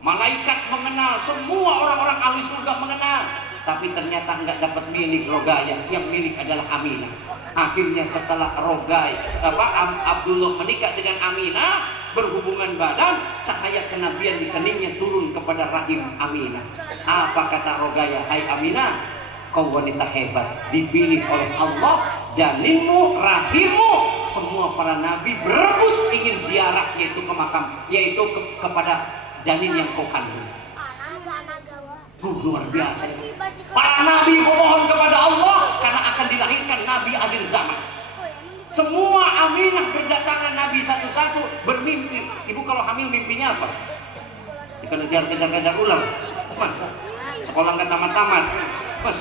Malaikat mengenal, semua orang-orang ahli surga mengenal, tapi ternyata nggak dapat milik Ruqayyah, yang milik adalah Aminah. Akhirnya setelah Abdullah menikah dengan Aminah, berhubungan badan, cahaya kenabian di keningnya turun kepada rahim Aminah. Apa kata Ruqayyah? Hai Aminah, kau wanita hebat, dipilih oleh Allah, janinmu, rahimmu, semua para nabi berebut ingin ziarah, yaitu ke makam, yaitu kepada janin yang kau kandung. Luar biasa. Para nabi memohon kepada Allah karena akan dilahirkan nabi akhir zaman. Semua Aminah berdatangan nabi satu-satu bermimpi. Ibu kalau hamil mimpinya apa? Kejar-kejar ular. Mas, sekolah nggak tamat-tamat. Mas,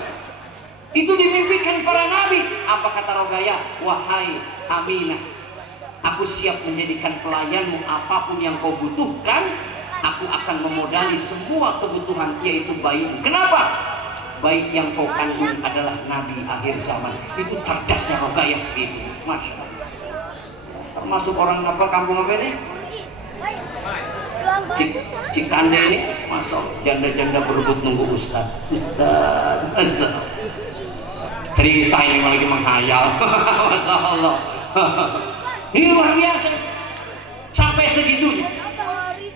itu dimimpikan para nabi. Apa kata Ruqayyah? Wahai Aminah, aku siap menjadikan pelayanmu, apapun yang kau butuhkan, aku akan memodali semua kebutuhan, yaitu bayimu. Kenapa? Bayi yang kau kandung adalah nabi akhir zaman. Itu cerdasnya Ruqayyah segitu. Masya Allah. Termasuk orang apa, kampung apa ini? Cikande ini, masuk janda-janda berebut nunggu Ustaz. Cerita ini lagi menghayal. Masya Allah. Ini luar biasa. Sampai segitunya.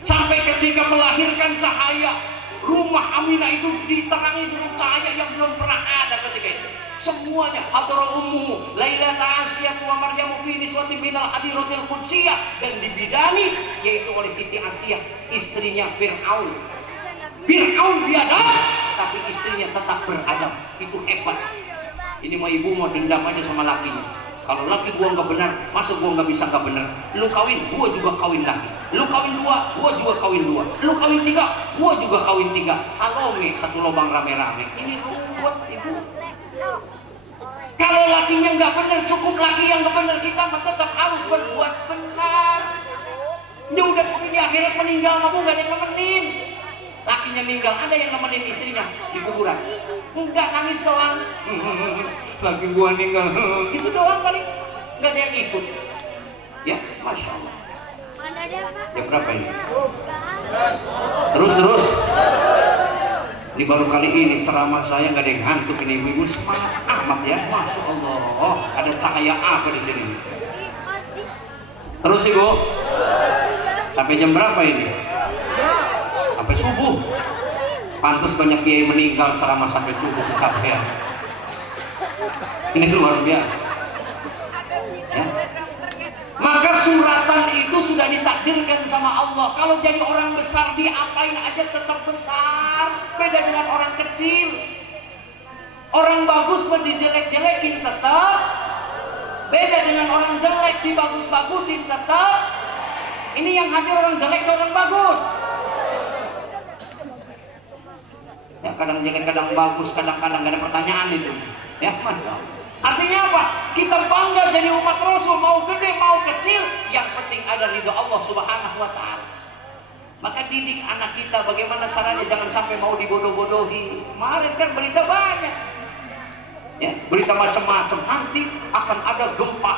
Sampai ketika melahirkan cahaya, rumah Aminah itu diterangi dengan cahaya yang belum pernah ada ketika itu. Semuanya hadra ummu Lailata Asyah wa Maryamu fi niswati minal hadiratil qudsiyah, dan dibidani yaitu oleh Siti Asyah, istrinya Fir'aun. Fir'aun biadab, tapi istrinya tetap beradab. Itu hebat. Ini mah ibu mau dendam aja sama lakinya. Kalau laki gua nggak benar, masa gua nggak bisa nggak benar? Lu kawin, gua juga kawin lagi. Lu kawin dua, gua juga kawin dua. Lu kawin tiga, gua juga kawin tiga. Salome satu lubang rame-rame. Ini ruwet ibu. Kalau lakinya nggak benar, cukup laki yang nggak benar, kita mah tetap harus berbuat benar. Dia udah begini akhirat meninggal, kamu nggak ada yang nemenin. Lakinya meninggal, ada yang nemenin istrinya di kuburan? Enggak, nangis doang. Laki gua meninggal, gitu doang paling. Nggak ada yang ikut. Ya, Masya Allah. Ya berapa ini? Terus. Ini baru kali ini ceramah saya nggak ada yang ngantuk, ini ibu-ibu semangat amat ya, Masya Allah. Oh, ada cahaya apa di sini? Terus ibu, sampai jam berapa ini? Sampai subuh. Pantas banyak kiai meninggal ceramah sampai subuh, kecapean. Ini luar biasa. Ya. Maka suratan itu sudah ditakdirkan sama Allah. Kalau jadi orang besar diapain aja tetap besar. Beda dengan orang kecil. Orang bagus dijelek-jelekin tetap. Beda dengan orang jelek dibagus-bagusin tetap. Ini yang hadir orang jelek atau orang bagus? Ya kadang jelek, kadang bagus, kadang-kadang gak ada pertanyaan itu. Ya Masya Allah. Artinya apa? Kita bangga jadi umat Rasul, mau gede mau kecil, yang penting ada ridho Allah Subhanahu wa Ta'ala. Maka didik anak kita bagaimana caranya, jangan sampai mau dibodoh-bodohi. Kemarin kan berita banyak, ya, berita macam-macam. Nanti akan ada gempa,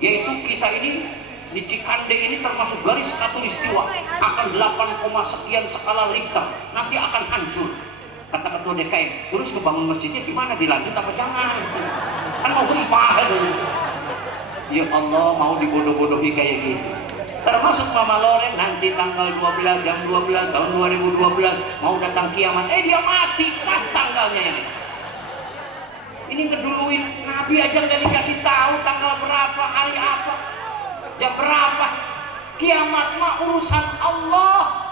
yaitu kita ini di Cikande ini termasuk garis khatulistiwa, akan 8, sekian skala Richter, nanti akan hancur. Kata ketua DKM, terus ngebangun masjidnya gimana, dilanjut apa jangan? Kan mau gempa itu. Ya Allah, mau dibodoh-bodohi kayak gitu. Termasuk Mama Loren, nanti tanggal 12 jam 12 tahun 2012 mau datang kiamat, dia mati pas tanggalnya ini. Ini ngeduluin Nabi aja nggak dikasih tahu tanggal berapa, hari apa, jam berapa. Kiamat mah urusan Allah.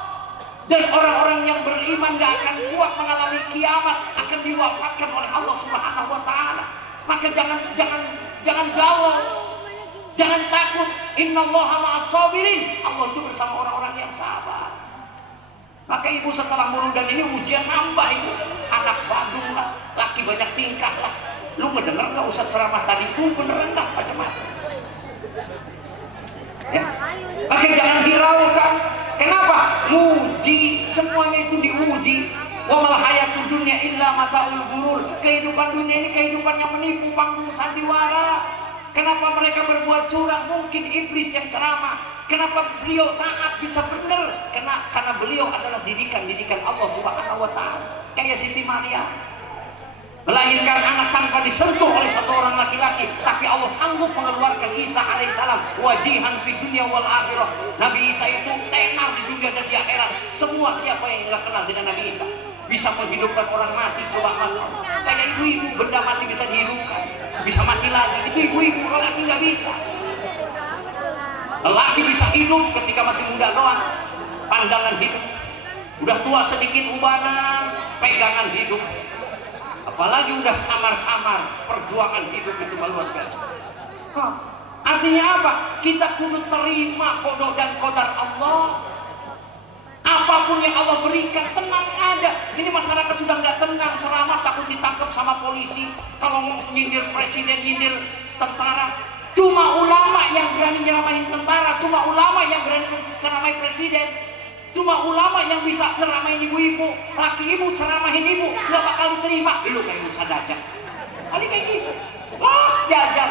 Dan orang-orang yang beriman gak akan kuat mengalami kiamat, akan diwafatkan oleh Allah Subhanahu wa Ta'ala. Maka jangan galau, jangan takut. Innallaha ma'as sabirin. Allah itu bersama orang-orang yang sabar. Maka ibu setelah muludan ini ujian nambah ibu. Anak badung lah, laki banyak tingkah lah. Lu ngedenger gak usah ceramah tadi? Beneran dah macam-macam. Ya. Maka jangan hiraukan. Kenapa? Muji semuanya itu diuji. Wa mal hayatud dunya illa mataul ghurur. Kehidupan dunia ini kehidupan yang menipu, panggung sandiwara. Kenapa mereka berbuat curang? Mungkin iblis yang ceramah. Kenapa beliau taat bisa benar? Karena beliau adalah didikan Allah Subhanahu wa taala. Kayak Siti Maria melahirkan anak tanpa disentuh oleh satu orang laki-laki, tapi Allah sanggup mengeluarkan Isa alaihissalam wajihan fi dunya wal akhirah. Nabi Isa itu tenar di dunia dan di akhirat. Semua siapa yang nggak kenal dengan Nabi Isa bisa menghidupkan orang mati. Coba mas, kayak ibu-ibu, benda mati bisa dihidupkan, bisa mati lagi. Itu ibu-ibu, lelaki nggak bisa. Lelaki bisa hidup ketika masih muda doang, pandangan hidup. Udah tua sedikit ubanan, pegangan hidup. Apalagi udah samar-samar, perjuangan hidup itu luar biasa. Artinya apa? Kita kudu terima qada dan qadar Allah. Apapun yang Allah berikan, tenang aja. Ini masyarakat sudah nggak tenang, ceramah takut ditangkap sama polisi. Kalau nyindir presiden, nyindir tentara. Cuma ulama yang berani nyeramahin tentara, cuma ulama yang berani ceramahin presiden. Cuma ulama yang bisa ceramahin ibu-ibu, laki ibu ceramahin ibu, nggak bakal diterima. Lu kayak Ustaz Dajjal, kali kayak gitu, los jajan.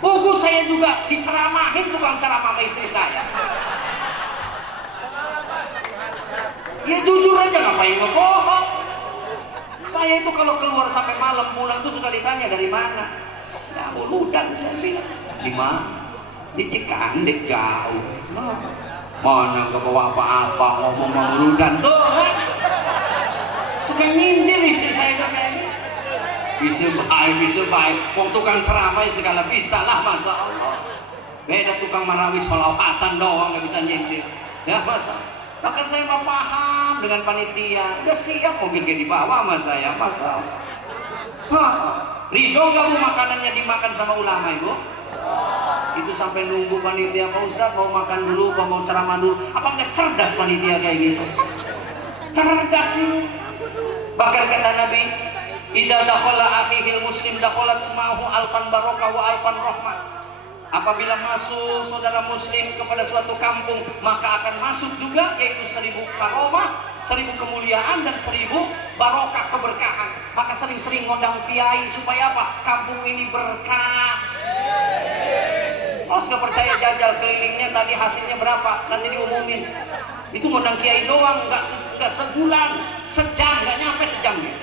Buku saya juga diceramahin tukang ceramah sama istri saya. Ya jujur aja, ngapain ngebohong. Saya itu kalau keluar sampai malam pulang tuh suka ditanya dari mana. Ya Uludan, saya bilang. Di mana? Di Cikandek, jauh. Mana gak bawa apa-apa, ngomong Uludan tuh kan? Suka nyindir istri saya tuh kayaknya. Bisa baik. Wong tukang ceramah segala bisa lah, Masya Allah. Beda tukang marawi sholawatan doang gak bisa nyindir. Ya masa. Bahkan saya mau paham dengan panitia. Udah siap mobil kayak dibawa sama saya, Masya Allah. Ridho gak bu makanannya dimakan sama ulama ibu? Itu sampai nunggu panitia, Pak Ustadz mau makan dulu, mau ceramah dulu. Apa nggak cerdas panitia kayak gitu? Cerdas itu. Bahkan kata Nabi, idza dakhala akhihil muslim dakhalat semahu alfan barokah wa alfan rahmah. Apabila masuk saudara muslim kepada suatu kampung, maka akan masuk juga yaitu 1000 karomah, 1000 kemuliaan dan 1000 barokah keberkahan. Maka sering-sering ngundang kiai supaya apa? Kampung ini berkah. Los gak percaya jajal kelilingnya tadi hasilnya berapa, nanti diumumin. Itu ngundang kiai doang, nggak sebulan, sejam, nggak nyampe sejam ya.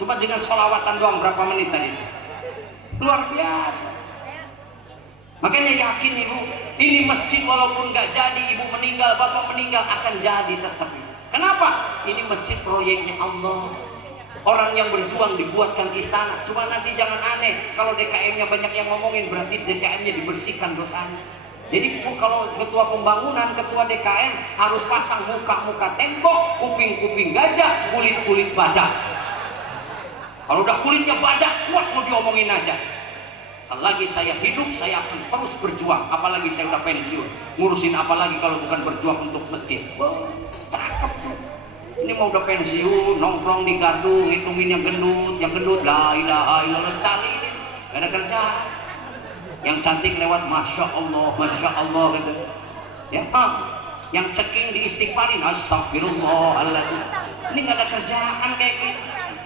Cuma dengan sholawatan doang berapa menit tadi. Luar biasa. Makanya yakin ibu, ini masjid walaupun nggak jadi, ibu meninggal, bapak meninggal, akan jadi tetap. Kenapa? Ini masjid proyeknya Allah. Orang yang berjuang dibuatkan istana. Cuma nanti jangan aneh, kalau DKM-nya banyak yang ngomongin, berarti DKM-nya dibersihkan dosanya. Jadi kalau ketua pembangunan, ketua DKM harus pasang muka-muka tembok, kuping-kuping gajah, kulit-kulit badak. Kalau udah kulitnya badak, kuat mau diomongin aja. Selagi saya hidup, saya akan terus berjuang. Apalagi saya udah pensiun, ngurusin apa lagi kalau bukan berjuang untuk masjid. Wah, cakep tuh. Ini mau udah pensiun, nongkrong di gardu, ngitungin yang gendut, la ilaha illallah, tali ini, gak ada kerjaan. Yang cantik lewat masya Allah gitu. Ya, yang ceking di istighfarin, astagfirullahaladzim. Ini gak ada kerjaan kayak gitu.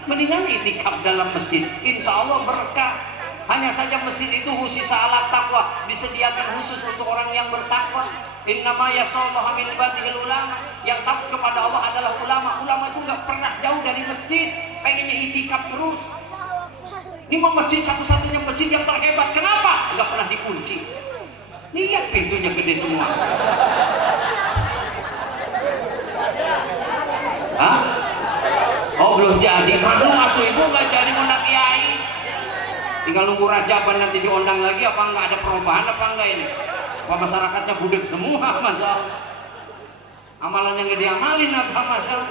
Mendingan itikaf dalam masjid, insya Allah berkah. Hanya saja masjid itu khusus ala takwa, disediakan khusus untuk orang yang bertakwa. Innama yasallahu min ibadihil ulama. Yang takut kepada Allah adalah ulama. Ulama itu nggak pernah jauh dari masjid, pengennya itikaf terus. Ini mau masjid satu-satunya masjid yang terhebat. Kenapa? Nggak pernah dikunci. Lihat pintunya gede semua. Hah? Oh belum jadi. Maklum atuh ibu nggak jadi ngundang kiai. Tinggal nunggu rajaban nanti diundang lagi apa enggak, ada perubahan apa enggak ini? Wah masyarakatnya budek semua, masa amalan yang gak diamalin apa masa?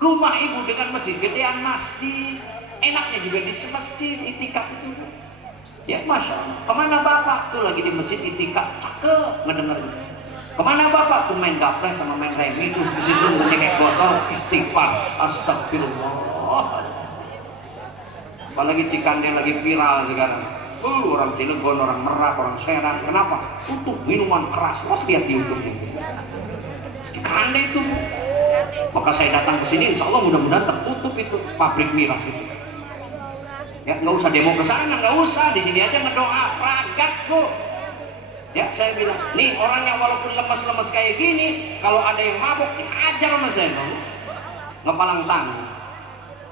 Rumah ibu dengan masjid, gedean masjid, enaknya juga di masjid itikaf itu. Ya masya Allah. Kemana bapak? Tuh lagi di masjid itikaf, cakep ngedengerin. Kemana bapak? Tuh main gaplek sama main remi tuh di situ ngecek botol istighfar, astagfirullah. Apalagi Cikandeng lagi viral sekarang. Orang Cilegon, orang Merak, orang Serang. Kenapa? Tutup minuman keras. Mas lihat di YouTube ini. Kande itu Bu. Maka saya datang ke sini, insya Allah mudah-mudahan tertutup itu pabrik miras itu. Ya nggak usah demo ke sana, nggak usah, di sini aja ngedoa, ragat Bu. Ya saya bilang, nih orang yang walaupun lemas-lemas kayak gini, kalau ada yang mabuk dihajar sama saya, ngepalang tangan.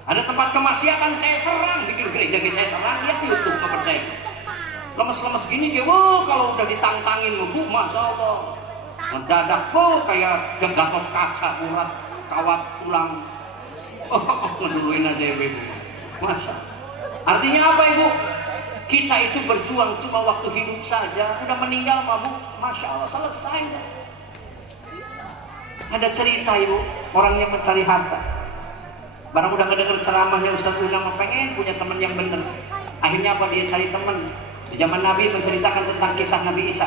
Ada tempat kemaksiatan saya serang, bikin gereja saya serang, lihat YouTube nggak percaya. Lemes-lemes gini dia, wow, kalau udah ditantangin Bu, masya Allah, mendadak Bu kayak Gatot kaca, urat, kawat tulang. Ngeduluin aja Ibu, masya. Artinya apa Ibu? Kita itu berjuang cuma waktu hidup saja, udah meninggal Bu, masya Allah selesai. Ada cerita Ibu, orang yang mencari harta. Barang udah ngedenger ceramahnya Ustaz Unang, pengen punya teman yang bener. Akhirnya apa? Dia cari teman. Di zaman Nabi menceritakan tentang kisah Nabi Isa.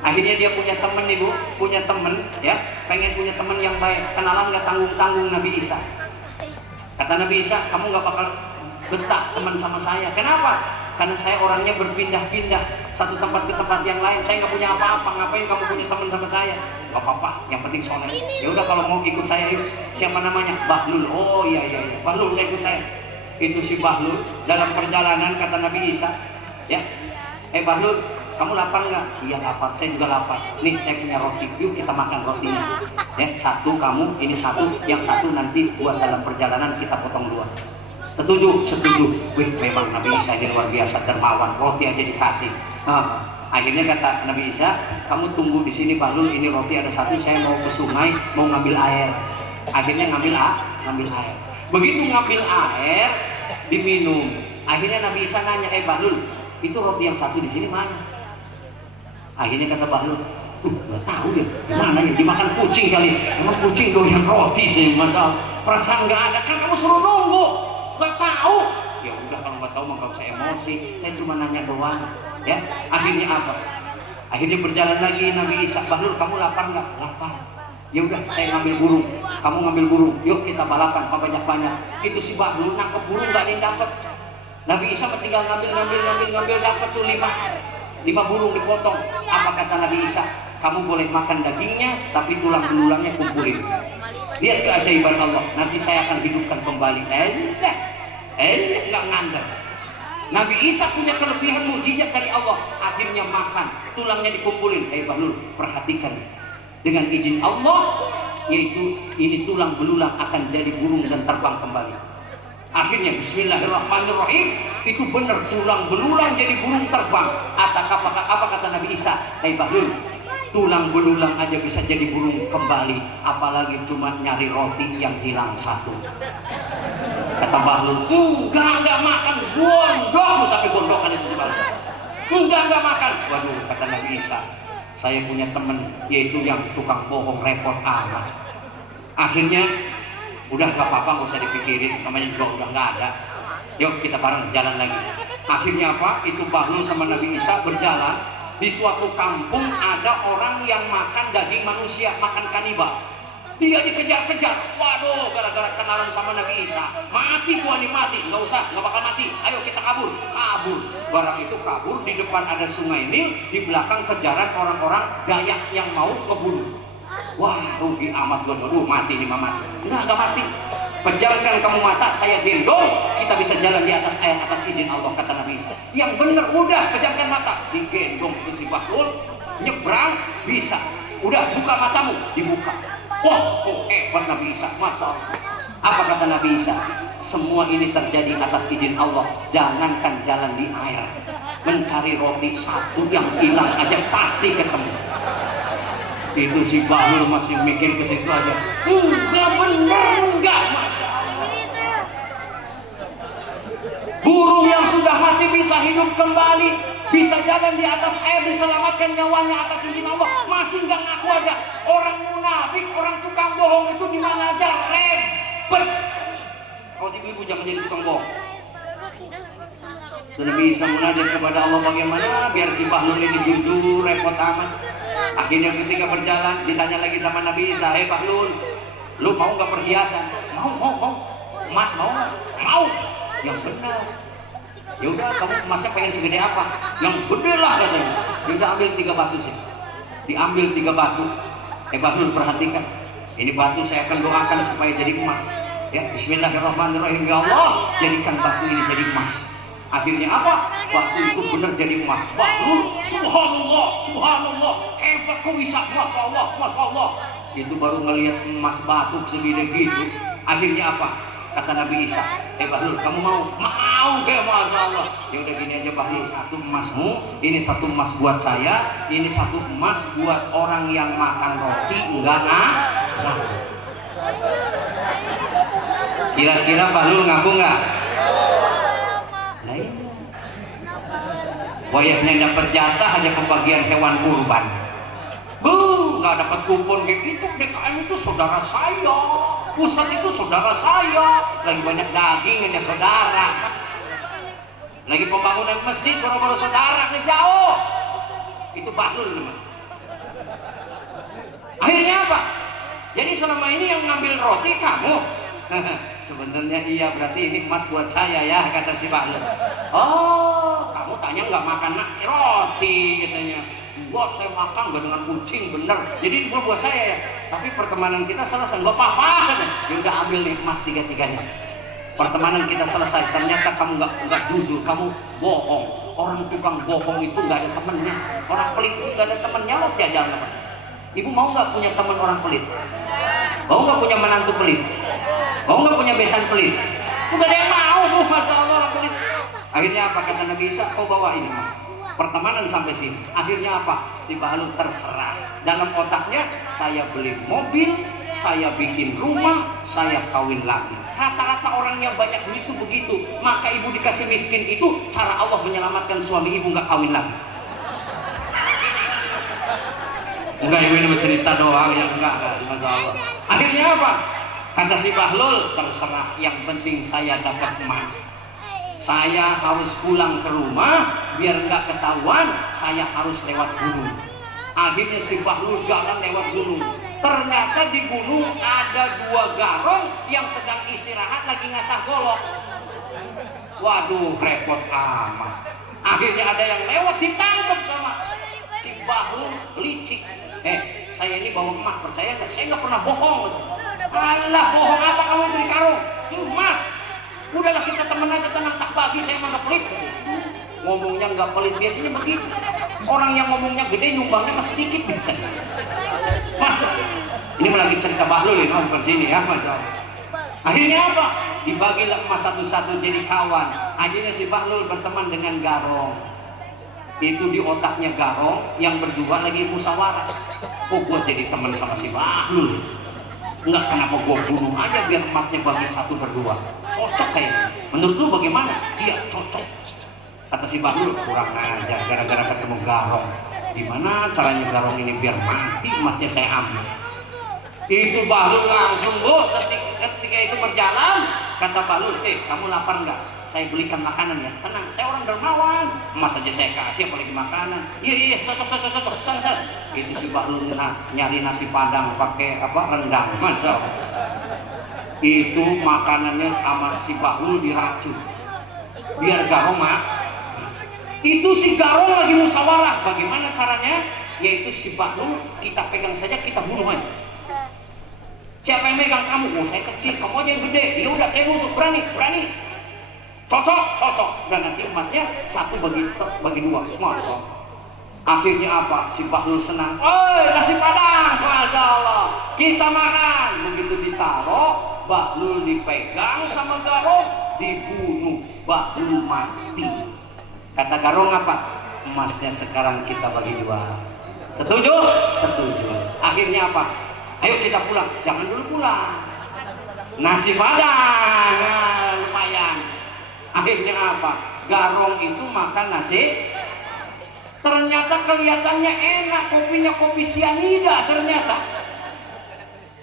Akhirnya dia punya teman Ibu, punya teman ya, pengen punya teman yang baik. Kenalan nggak tanggung-tanggung Nabi Isa. Kata Nabi Isa, kamu nggak bakal betah teman sama saya. Kenapa? Karena saya orangnya berpindah-pindah satu tempat ke tempat yang lain. Saya nggak punya apa-apa. Ngapain kamu punya teman sama saya? Gak apa-apa, yang penting soleh. Ya udah kalau mau ikut saya yuk. Siapa namanya? Bahlul. Oh iya. Bahlul udah ikut saya. Itu si Bahlul dalam perjalanan kata Nabi Isa, ya. Bahlul, kamu lapar nggak? Iya lapar, saya juga lapar. Nih saya punya roti, yuk kita makan rotinya. Ya satu kamu, ini satu, yang satu nanti buat dalam perjalanan kita potong dua. Setuju. Wih memang Nabi Isa ini luar biasa dermawan, roti aja dikasih. Akhirnya kata Nabi Isa, kamu tunggu di sini Bahlul, ini roti ada satu, saya mau ke sungai, mau ngambil air. Akhirnya ngambil air. Begitu ngambil air, diminum. Akhirnya Nabi Isa nanya, Bahlul, itu roti yang satu di sini mana? Akhirnya kata Bahlul, nggak tahu ya, mana ya, dimakan kucing kali. Emang kucing doyan roti sih, masa perasaan nggak ada, kan kamu suruh nunggu, nggak tahu. Ya udah kalau nggak tahu nggak usah emosi, saya cuma nanya doang. Ya, akhirnya apa? Akhirnya berjalan lagi Nabi Isa, Bahlul kamu lapar nggak? Lapar. Ya udah saya ngambil burung, kamu ngambil burung, yuk kita balapan apa banyak-banyak. Itu si Bahlul nangkep burung nggak ada yang dapat. Nabi Isa tinggal ngambil dapat tuh lima burung dipotong. Apa kata Nabi Isa? Kamu boleh makan dagingnya, tapi tulang belulangnya kumpulin. Lihat keajaiban Allah, nanti saya akan hidupkan kembali. Nggak ngandel. Nabi Isa punya kelebihan mujizat dari Allah. Akhirnya makan, tulangnya dikumpulin. Bahlul, perhatikan. Dengan izin Allah, yaitu ini tulang belulang akan jadi burung dan terbang kembali. Akhirnya Bismillahirrahmanirrahim, itu benar tulang belulang jadi burung terbang. Apa kata Nabi Isa? Bahlul, tulang belulang aja bisa jadi burung kembali, apalagi cuma nyari roti yang hilang satu. Kata Bahlul, enggak makan, gondok sampai gondokan itu di Bahlul. Enggak makan. Waduh, kata Nabi Isa, saya punya teman yaitu yang tukang bohong, repot amat. Akhirnya udah gak apa-apa, gak usah dipikirin, namanya juga udah nggak ada. Yuk kita bareng jalan lagi. Akhirnya apa? Itu Bahlul sama Nabi Isa berjalan di suatu kampung. Ada orang yang makan daging manusia, makan kanibal. Dia dikejar-kejar. Waduh, gara-gara kenalan sama Nabi Isa, mati gua nih, mati. Nggak usah, nggak bakal mati. Ayo kita kabur. Barang itu kabur. Di depan ada sungai Nil, di belakang kejaran orang-orang Dayak yang mau ngebunuh. Wah, rugi amat gua. Mati nih mama. Nggak mati. Pejamkan kamu mata, saya gendong, kita bisa jalan di atas air atas izin Allah, kata Nabi Isa. Yang bener, udah pejamkan mata, digendong ke si Bahlul, nyebrang bisa. Udah buka matamu, dibuka. Wah, kok hebat Nabi Isa, masya Allah. Apa kata Nabi Isa? Semua ini terjadi atas izin Allah. Jangankan jalan di air, mencari roti satu yang hilang aja pasti ketemu. Itu si Bahlul masih mikir ke situ aja. Enggak bener, enggak, masya Allah. Burung yang sudah mati bisa hidup kembali, bisa jalan di atas air, diselamatkan nyawanya atas izin Allah, masih nggak ngaku aja. Orang munafik, orang tukang bohong itu di mana aja ribet. Awas ibu-ibu jangan jadi tukang bohong. Dan Nabi Isa munajat kepada Allah bagaimana biar si Bahlul ini jujur, repot amat. Akhirnya ketika berjalan ditanya lagi sama Nabi Isa, Bahlul, lu mau nggak perhiasan? Mau. Emas mau nggak? Mau. Yang benar. Ya udah, kamu emasnya pengen segede apa? Yang gede lah katanya. Ya udah, ambil 3 batu sih. Diambil 3 batu. Bahlul perhatikan, ini batu saya akan doakan supaya jadi emas. Ya, Bismillahirrahmanirrahim. Ya Allah, jadikan batu ini jadi emas. Akhirnya apa? Batu itu benar jadi emas. Bahlul, subhanallah, subhanallah, hebat kau bisa, masya Allah, masya Allah. Itu baru ngelihat emas batu segede gitu. Akhirnya apa? Kata Nabi Isa, Bahlul, kamu mau? Mau, masya Allah. Ya udah gini aja Bahlul, satu emasmu, ini satu emas buat saya, ini satu emas buat orang yang makan roti enggak nah. Kira-kira Bahlul ngaku nggak? Nah iya. Wayahnya dapat jatah hanya pembagian hewan kurban. Nggak dapat kupon kayak gitu. DKM itu saudara saya, Ustadz itu saudara saya. Lagi banyak daging aja saudara. Lagi pembangunan masjid baru-baru saudara ngejauh. Itu Bahlul teman. Akhirnya apa? Jadi selama ini yang ngambil roti kamu. Sebenarnya iya, berarti ini emas buat saya ya, kata si Bahlul. Oh, kamu tanya nggak makan roti katanya. Wah, saya makan nggak dengan kucing bener. Jadi ini buat saya ya. Tapi pertemanan kita selesai, nggak apa-apa katanya. Ya udah ambil nih emas tiga-tiganya. Pertemanan kita selesai. Ternyata kamu nggak jujur, kamu bohong. Orang tukang bohong itu nggak ada temennya. Orang pelit itu nggak ada temennya. Lo jajan apa? Ibu mau nggak punya teman orang pelit? Mau nggak punya menantu pelit? Mau nggak punya besan pelit? Udah ada yang mau, masya Allah orang pelit. Akhirnya apa kata Nabi Isa? Kau bawa ini mas. Pertemanan sampai sini. Akhirnya apa? Si Bahlul terserah. Dalam otaknya, saya beli mobil, saya bikin rumah, saya kawin lagi. Rata-rata orang yang banyak duit itu begitu. Maka ibu dikasih miskin itu cara Allah menyelamatkan suami ibu nggak kawin lagi. Enggak, ibu ini bercerita doang ya, enggak, masya Allah. Akhirnya apa? Kata si Bahlul, terserah, yang penting saya dapat emas. Saya harus pulang ke rumah biar nggak ketahuan, saya harus lewat gunung. Akhirnya si Bahlul jalan lewat gunung. Ternyata di gunung ada dua garong yang sedang istirahat lagi ngasah golok. Waduh, repot amat. Akhirnya ada yang lewat, ditangkap sama si Bahlul, licik. Saya ini bawa emas, percaya nggak? Saya nggak pernah bohong. Alah, bohong apa kamu itu di karung? Emas. Udahlah kita temen aja, tenang, tak bagi, saya mah nggak pelit. Ngomongnya nggak pelit, biasanya begitu. Orang yang ngomongnya gede, nyumbangnya masih dikit bisa. Mas, ini lagi cerita Bahlul ini, bukan sini ya, mas. Akhirnya apa? Dibagilah emas satu-satu jadi kawan. Akhirnya si Bahlul berteman dengan garong. Itu di otaknya garong yang berdua lagi musyawarah. Oh, gua jadi teman sama si Bahlul. Enggak, kenapa gua bunuh aja biar emasnya bagi satu berdua. Cocok kayaknya. Menurut lu bagaimana? Iya, cocok. Kata si Bahlul, kurang aja gara-gara ketemu garong. Gimana caranya garong ini biar mati emasnya saya ambil. Itu Bahlul langsung, ketika itu berjalan, kata Bahlul, kamu lapar nggak? Saya belikan makanan ya. Tenang, saya orang dermawan. Emas aja saya kasih, apalagi makanan. Iya, cocok. Sana. Itu si Bahlul nyari nasi padang pakai rendang, masa. Itu makanannya sama si Bahlul diracun. Biar garong mak. Itu si garong lagi musyawarah. Bagaimana caranya? Yaitu si Bahlul kita pegang saja, kita bunuh aja. Siapa yang megang kamu? Oh, saya kecil, kamu aja yang gede. Ya udah, saya busuk, berani. Cocok. Dan nanti emasnya satu bagi dua. Masya. Akhirnya apa? Si Bahlul senang. Nasi padang, masya Allah. Kita makan. Begitu ditaruh, Bahlul dipegang sama garong, dibunuh. Bahlul mati. Kata garong apa? Emasnya sekarang kita bagi dua. Setuju? Setuju. Akhirnya apa? Ayo kita pulang. Jangan dulu pulang. Nasi padang, lumayan. Akhirnya apa? Garong itu makan nasi. Ternyata kelihatannya enak, kopinya kopi sianida ternyata.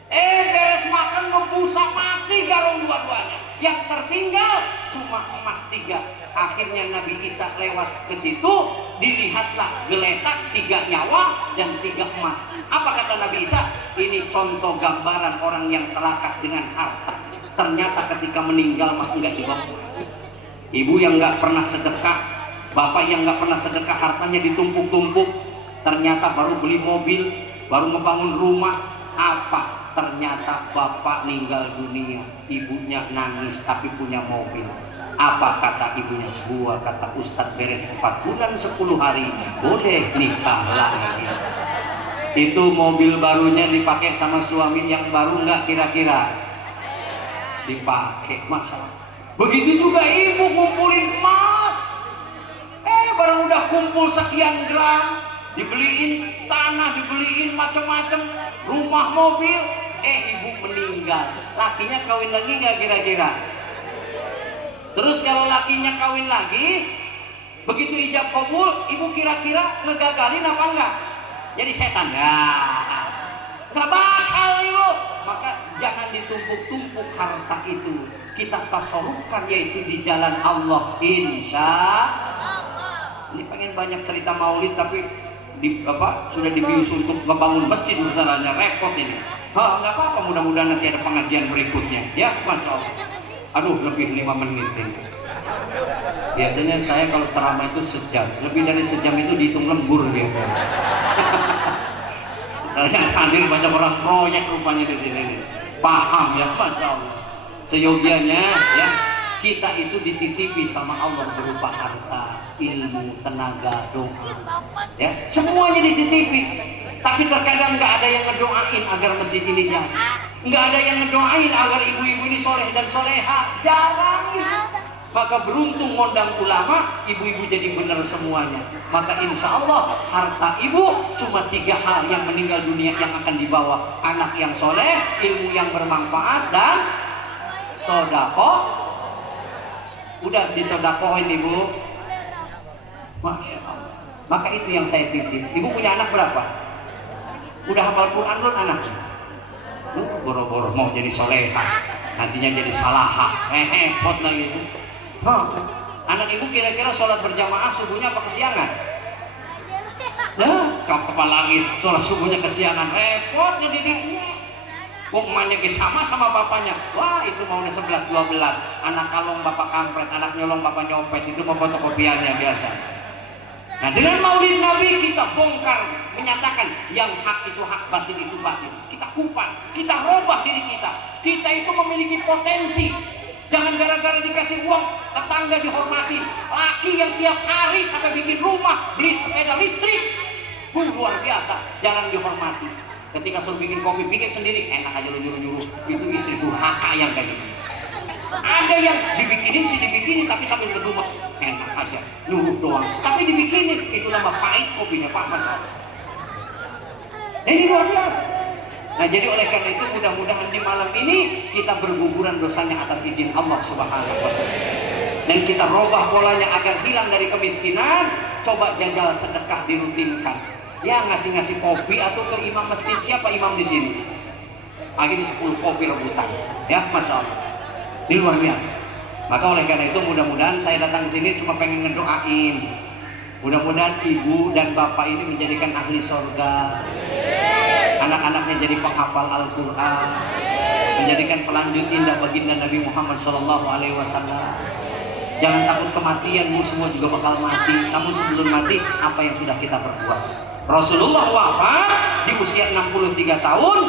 Beres makan ngebusa mati garong dua-duanya. Yang tertinggal cuma emas 3. Akhirnya Nabi Isa lewat ke situ, dilihatlah geletak 3 nyawa dan 3 emas. Apa kata Nabi Isa? Ini contoh gambaran orang yang serakah dengan harta. Ternyata ketika meninggal mah enggak dibawa. Ibu yang enggak pernah sedekah, bapak yang enggak pernah sedekah, hartanya ditumpuk-tumpuk. Ternyata baru beli mobil, baru ngebangun rumah, apa? Ternyata bapak meninggal dunia, ibunya nangis tapi punya mobil. Apa kata ibunya? Gua, kata Ustadz, beres 4 bulan 10 hari boleh nikah lagi. Itu mobil barunya dipakai sama suami yang baru nggak kira-kira? Dipakai, masalah. Begitu juga ibu kumpulin emas, baru udah kumpul sekian gram, dibeliin tanah, dibeliin macam-macam, rumah, mobil, ibu meninggal. Lakinya kawin lagi nggak kira-kira? Terus kalau lakinya kawin lagi, begitu ijab kabul, ibu kira-kira ngegagalin apa enggak? Jadi setan ya, nggak bakal ibu. Maka jangan ditumpuk-tumpuk harta itu, kita tasarrufkan yaitu di jalan Allah, insya Allah. Ini pengen banyak cerita maulid tapi sudah dibius untuk ngebangun masjid misalnya, repot ini. Nggak apa-apa, mudah-mudahan nanti ada pengajian berikutnya ya, masya Allah. Aduh, lebih 5 menit ini. Biasanya saya kalau ceramah itu sejam, lebih dari sejam itu dihitung lembur biasanya. Yang hadir banyak orang proyek rupanya di sini nih. Paham ya, masya Allah. Seyogianya ya, kita itu dititipi sama Allah berupa harta, ilmu, tenaga, doa. Ya, semuanya dititipi. Tapi terkadang nggak ada yang ngedoain agar masjid ini jadi. Nggak ada yang ngedoain agar ibu-ibu ini soleh dan soleha, jarang. Maka beruntung ngondang ulama, ibu-ibu jadi benar semuanya. Maka insya Allah harta ibu cuma 3 hal yang meninggal dunia yang akan dibawa: anak yang soleh, ilmu yang bermanfaat, dan sodakoh. Udah disodakohin ibu, masya Allah. Maka itu yang saya titip. Ibu punya anak berapa? Udah hafal Quran belum anaknya? Boro-boro mau jadi soleha, nantinya jadi salaha, repot lagi ibu. Anak ibu kira-kira sholat berjamaah subuhnya apa kesiangan? Kapal langit sholat subuhnya kesiangan, repot ngedidiknya. Kok emaknya sama bapaknya? Wah, itu mau udah 11-12. Anak kalong bapak kampret, anak nyolong bapak nyopet, itu mau fotokopiannya biasa. Nah, dengan maulid Nabi kita bongkar, menyatakan yang hak itu hak, batil itu batil. Kita kupas, kita robah diri kita. Kita itu memiliki potensi. Jangan gara-gara dikasih uang tetangga dihormati, laki yang tiap hari sampai bikin rumah, beli sepeda listrik, luar biasa, jarang dihormati. Ketika suruh bikin kopi, bikin sendiri, enak aja lu nyuruh-nyuruh. Itu istri durhaka yang kayak gitu. Ada yang dibikinin sih dibikinin, tapi sambil berdumah, enak aja, nyuruh doang. Tapi dibikinin, itu nama pahit kopinya, Pak Mas. Ini luar biasa. Nah, jadi oleh karena itu mudah-mudahan di malam ini kita berguguran dosanya atas izin Allah Subhanahu wa Ta'ala. Dan kita robah polanya agar hilang dari kemiskinan. Coba jajal sedekah dirutinkan. Ya, ngasih-ngasih kopi atau ke imam masjid. Siapa imam di sini? Akhirnya 10 kopi rebutan. Ya, masya Allah. Ini luar biasa. Maka oleh karena itu mudah-mudahan saya datang ke sini cuma pengen ngedoain. Mudah-mudahan ibu dan bapak ini menjadikan ahli surga. Anak-anaknya jadi penghafal Al-Quran, menjadikan pelanjut indah baginda Nabi Muhammad SAW. Jangan takut kematian, semua juga bakal mati. Namun sebelum mati, apa yang sudah kita perbuat? Rasulullah wafat di usia 63 tahun,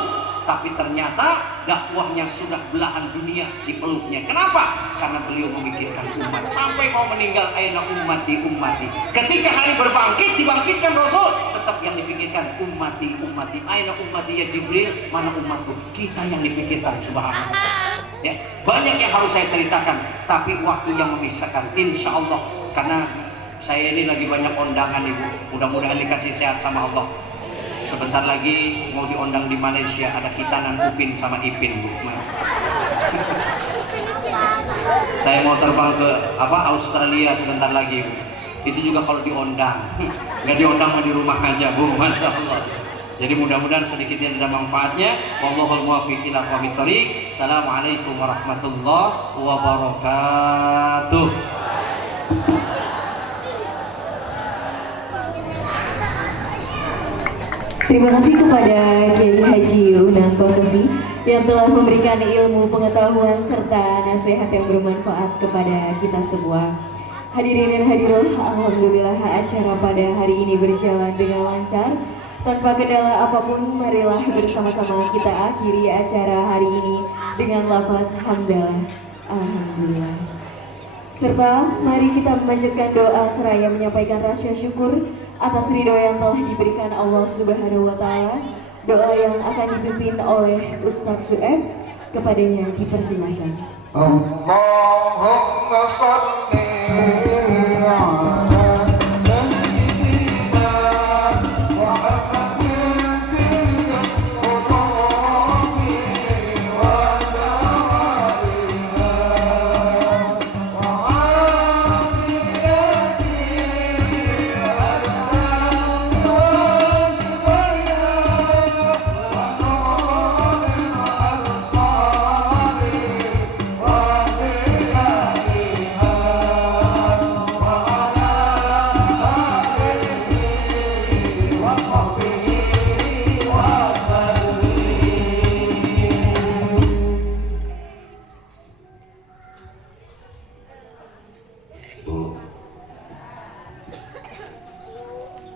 tapi ternyata dakwahnya sudah belahan dunia di peluknya. Kenapa? Karena beliau memikirkan umat sampai mau meninggal. Aina ummati ummati. Ketika hari berbangkit, dibangkitkan Rasul, tetap yang dipikirkan ummati ummati. Aina ummati ya Jibril, mana umatku? Kita yang dipikirkan, subhanallah. Ya, banyak yang harus saya ceritakan, tapi waktu yang memisahkan. Insya Allah, karena saya ini lagi banyak undangan ibu. Mudah-mudahan dikasih sehat sama Allah. Sebentar lagi mau diundang di Malaysia, ada khitanan Upin sama Ipin, Bu. Saya mau terbang ke Australia sebentar lagi, Bu. Itu juga kalau diundang. Nggak diundang mah di rumah aja, Bu. Masya Allah. Jadi mudah-mudahan sedikit yang ada manfaatnya. Wallahul muwaffiq ila aqwamit thoriq. Assalamualaikum warahmatullahi wabarakatuh. Terima kasih kepada Kiai Haji Unan Posesi yang telah memberikan ilmu, pengetahuan, serta nasihat yang bermanfaat kepada kita semua. Hadirin dan hadiroh, alhamdulillah acara pada hari ini berjalan dengan lancar Tanpa kendala apapun, marilah bersama-sama kita akhiri acara hari ini dengan lafaz hamdalah, alhamdulillah. Serta mari kita memanjatkan doa seraya menyampaikan rasa syukur atas ridho yang telah diberikan Allah Subhanahu wa Ta'ala. Doa yang akan dipimpin oleh Ustadz Su'eb, kepadanya dipersilahkan. Allahumma sholli ala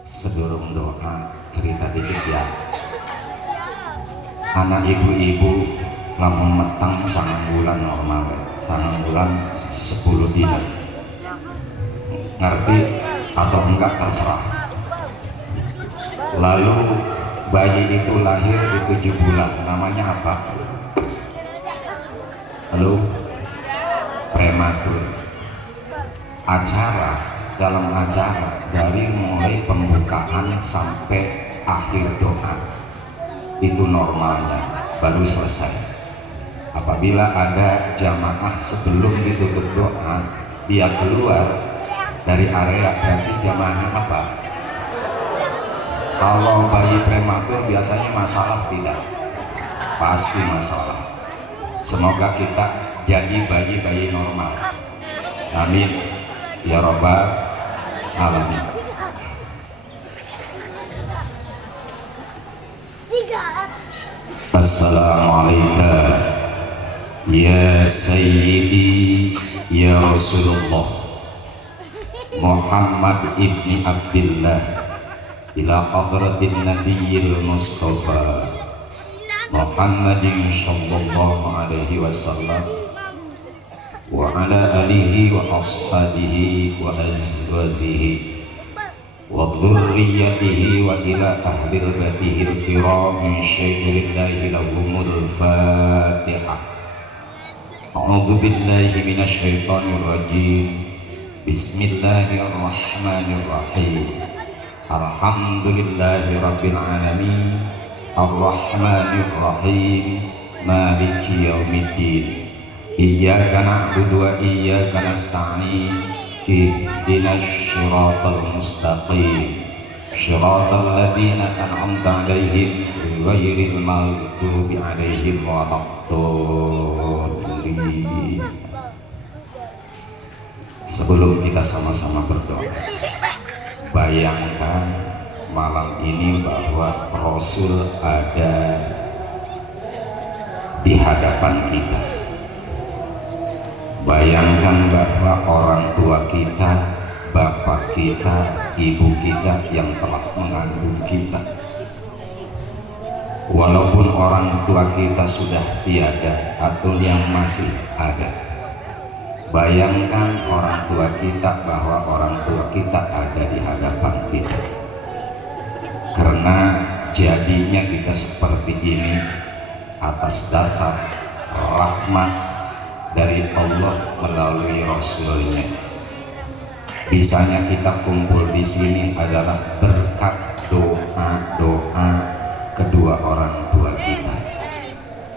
Sedurung doa cerita dikit ya. Anak ibu-ibu lamun metang sangat bulan normal, sangat bulan 10 dinar. Ngerti atau enggak terserah. Lalu bayi itu lahir di 7 bulan, namanya apa? Lalu prematur. Dalam acara dari mulai pembukaan sampai akhir doa itu normalnya baru selesai. Apabila ada jamaah sebelum ditutup doa dia keluar dari area, berarti jamaah apa? Kalau bayi prematur biasanya masalah tidak? Pasti masalah. Semoga kita jadi bayi-bayi normal. Amin ya Rabbal alamin. Assalamualaikum ya Sayyidi ya Rasulullah Muhammad ibni Abdillah ila hadratin Nabiyil Mustafa Muhammadin sallallahu alaihi wasallam wa ala alihi wa ashabihi wa azwajihi wa dhurriyyatihi wa ila ahli baitihil kiram min syai'illahi lahumul fatihah. A'udzu billahi minasy syaithanir rajim. Bismillahirrahmanirrahim. Alhamdulillahi rabbil alamin. Arrahmanir rahim. Maliki yaumiddin. Iyyaka na'budu wa iyyaka nasta'in. Ihdinas siratal mustaqim. Siratal ladzina an'amta 'alaihim ghairil maghdubi 'alaihim waladdallin. Sebelum kita sama-sama berdoa, bayangkan malam ini bahwa Rasul ada di hadapan kita. Bayangkan bahwa orang tua kita, bapak kita, ibu kita yang telah mengandung kita, walaupun orang tua kita sudah tiada atau yang masih ada, bayangkan orang tua kita bahwa orang tua kita ada di hadapan kita. Karena jadinya kita seperti ini atas dasar rahmat dari Allah melalui Rasulnya. Bisanya kita kumpul di sini adalah berkat doa kedua orang tua kita.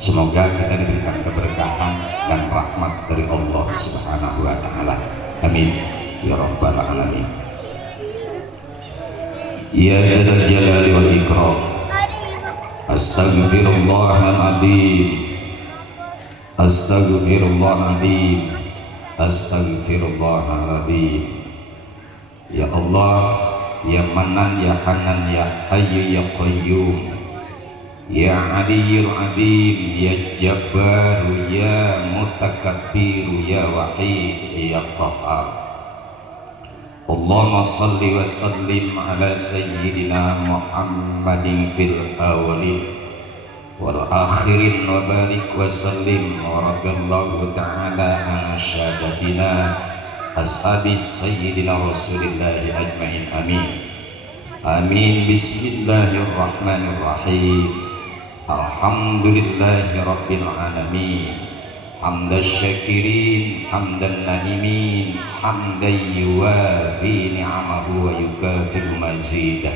Semoga kita diberikan keberkahan dan rahmat dari Allah Subhanahu wa Ta'ala. Amin ya Rabbal alamin. Ya dzal jalali wal ikram. Astaghfirullahaladzim. Astaghfirullahaladzim. Astaghfirullahaladzim. Ya Allah, ya Manan, ya Hanan, ya Hayyu, ya Qayyum, ya Aliyyul Azim, ya Jabbaru, ya Mutakabbiru, ya Wahid, ya Qahhar. Allahumma salli wa sallim ala sayyidina Muhammadin fil awalin wal akhirin wa barik wa sallim wa radiyallahu ta'ala an syadatina ashabi sayyidina rasulillahi ajma'in amin amin. Bismillahirrahmanirrahim. Alhamdulillahi rabbil alamin. Hamdan syakirin, hamdan na'imin, hamdan yuwafi ni'amahu wa yukafiru mazidah.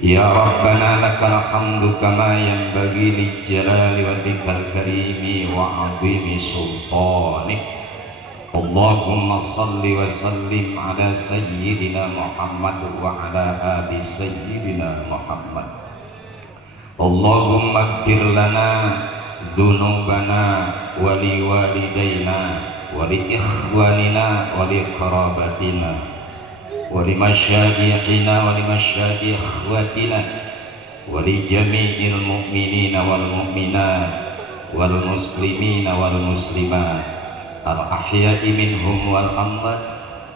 Ya Rabbana lakal hamdu kama yanbaghi li jalali wajhikal karimi wa 'azimi sultanik. Allahumma salli wa sallim ala sayyidina Muhammad wa ala ali sayyidina Muhammad. Allahumma ighfir lana dzunubana wa li walidayna wa li ikhwanina wa li qarabatina wa li masyayikhina wa li masyayikh ikhwatina wa li jami'il mu'minina wal mu'minat wal muslimina wal muslimat al ahya'i minhum wal amwat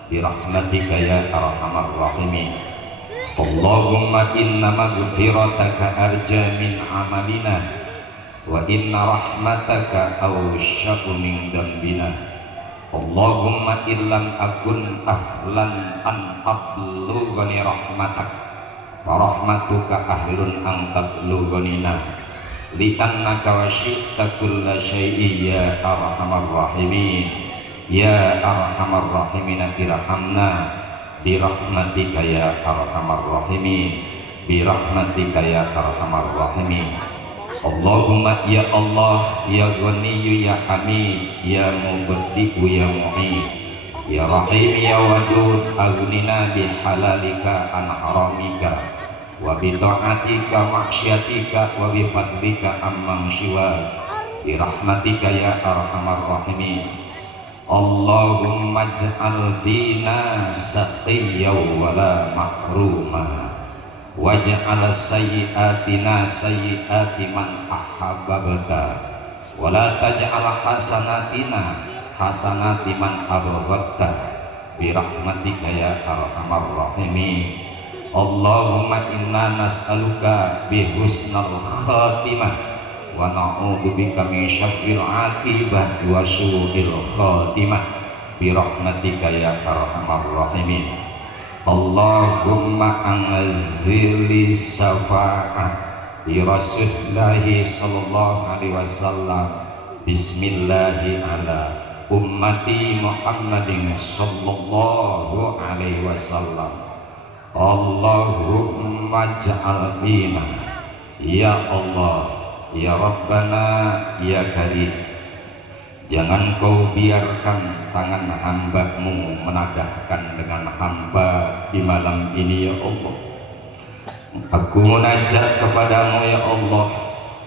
bi rahmatika ya arhamar rahimin. Allahumma inna maghfirataka arja min amalina wa inna rahmataka awsyaku min dambina. Allahumma illam akun ahlan an ablughani rahmatak wa rahmatuka ahlun an tablughanina li annaka wasyi'ta kulla syai'in ya arhamar rahimin. Ya arhamar rahimin irhamna bi rahmatika ya arhamar rahimin bi rahmatika ya arhamar rahimin. Allahumma ya Allah ya Ghaniyu ya Hamid ya Mubdi'u ya Mu'id ya Rahim ya Wadud aghnina bihalalika an haramika wa bi ta'atika maksyatika wa bi fadlika amman siwa bi rahmatika ya arhamar rahimin. Allahumma ij'al fina saqiyyan wa la mahruma waj'al sayyi'atina sayyi'ati man ahabbabta wa la taj'al hasanatina hasanati man abghadta bi rahmatika ya arhamar rahimin. Allahumma inna nas'aluka bi husnal khatimah wa na'udzubika min syarril 'aqibah wa su'il khatimah bi rahmatika ya arhamar rahimin. Allahumma anzili syafa'ah bi Rasulillahi sallallahu alaihi wasallam. Bismillahi ala ummati Muhammadin sallallahu alaihi wasallam. Allahumma ja'al fina ya Allah ya Rabbana ya Karim. Jangan kau biarkan tangan hamba-Mu menadahkan dengan hamba di malam ini ya Allah. Aku munajat kepadamu ya Allah,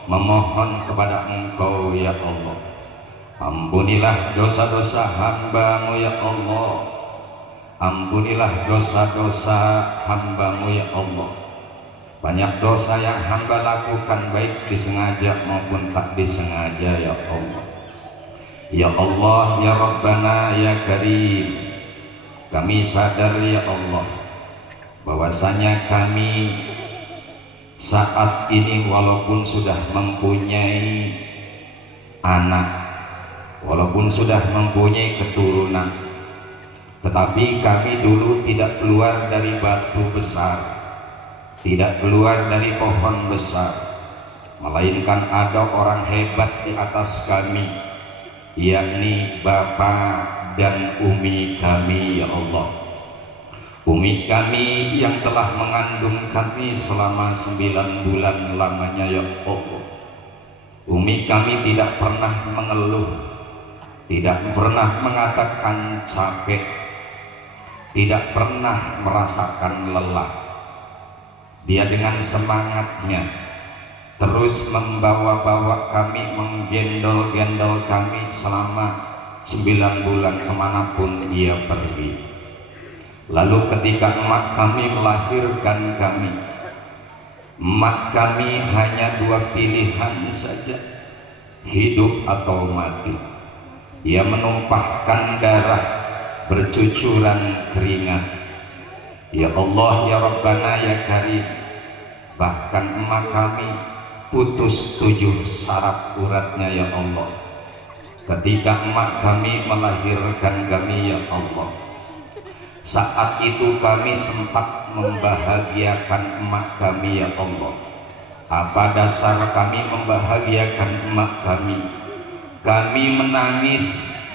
memohon kepada Engkau ya Allah. Ampunilah dosa-dosa hamba-Mu ya Allah. Ampunilah dosa-dosa hamba-Mu ya Allah. Banyak dosa yang hamba lakukan baik disengaja maupun tak disengaja ya Allah. Ya Allah ya Rabbana ya Karim, kami sadar ya Allah bahwasanya kami saat ini walaupun sudah mempunyai anak, walaupun sudah mempunyai keturunan, tetapi kami dulu tidak keluar dari batu besar, tidak keluar dari pohon besar, melainkan ada orang hebat di atas kami, yakni Bapak dan Umi kami ya Allah. Umi kami yang telah mengandung kami selama 9 bulan lamanya ya Allah. Umi kami tidak pernah mengeluh, tidak pernah mengatakan capek, tidak pernah merasakan lelah. Dia dengan semangatnya terus membawa-bawa kami, menggendol-gendol kami selama 9 bulan kemanapun ia pergi. Lalu ketika emak kami melahirkan kami, emak kami hanya 2 pilihan saja, hidup atau mati. Ia menumpahkan darah, bercucuran keringat, Ya Allah, ya Rabbana, ya Karim, bahkan emak kami putus 7 saraf uratnya ya Allah. Ketika emak kami melahirkan kami ya Allah, saat itu kami sempat membahagiakan emak kami ya Allah. Apa dasar kami membahagiakan emak kami? Kami menangis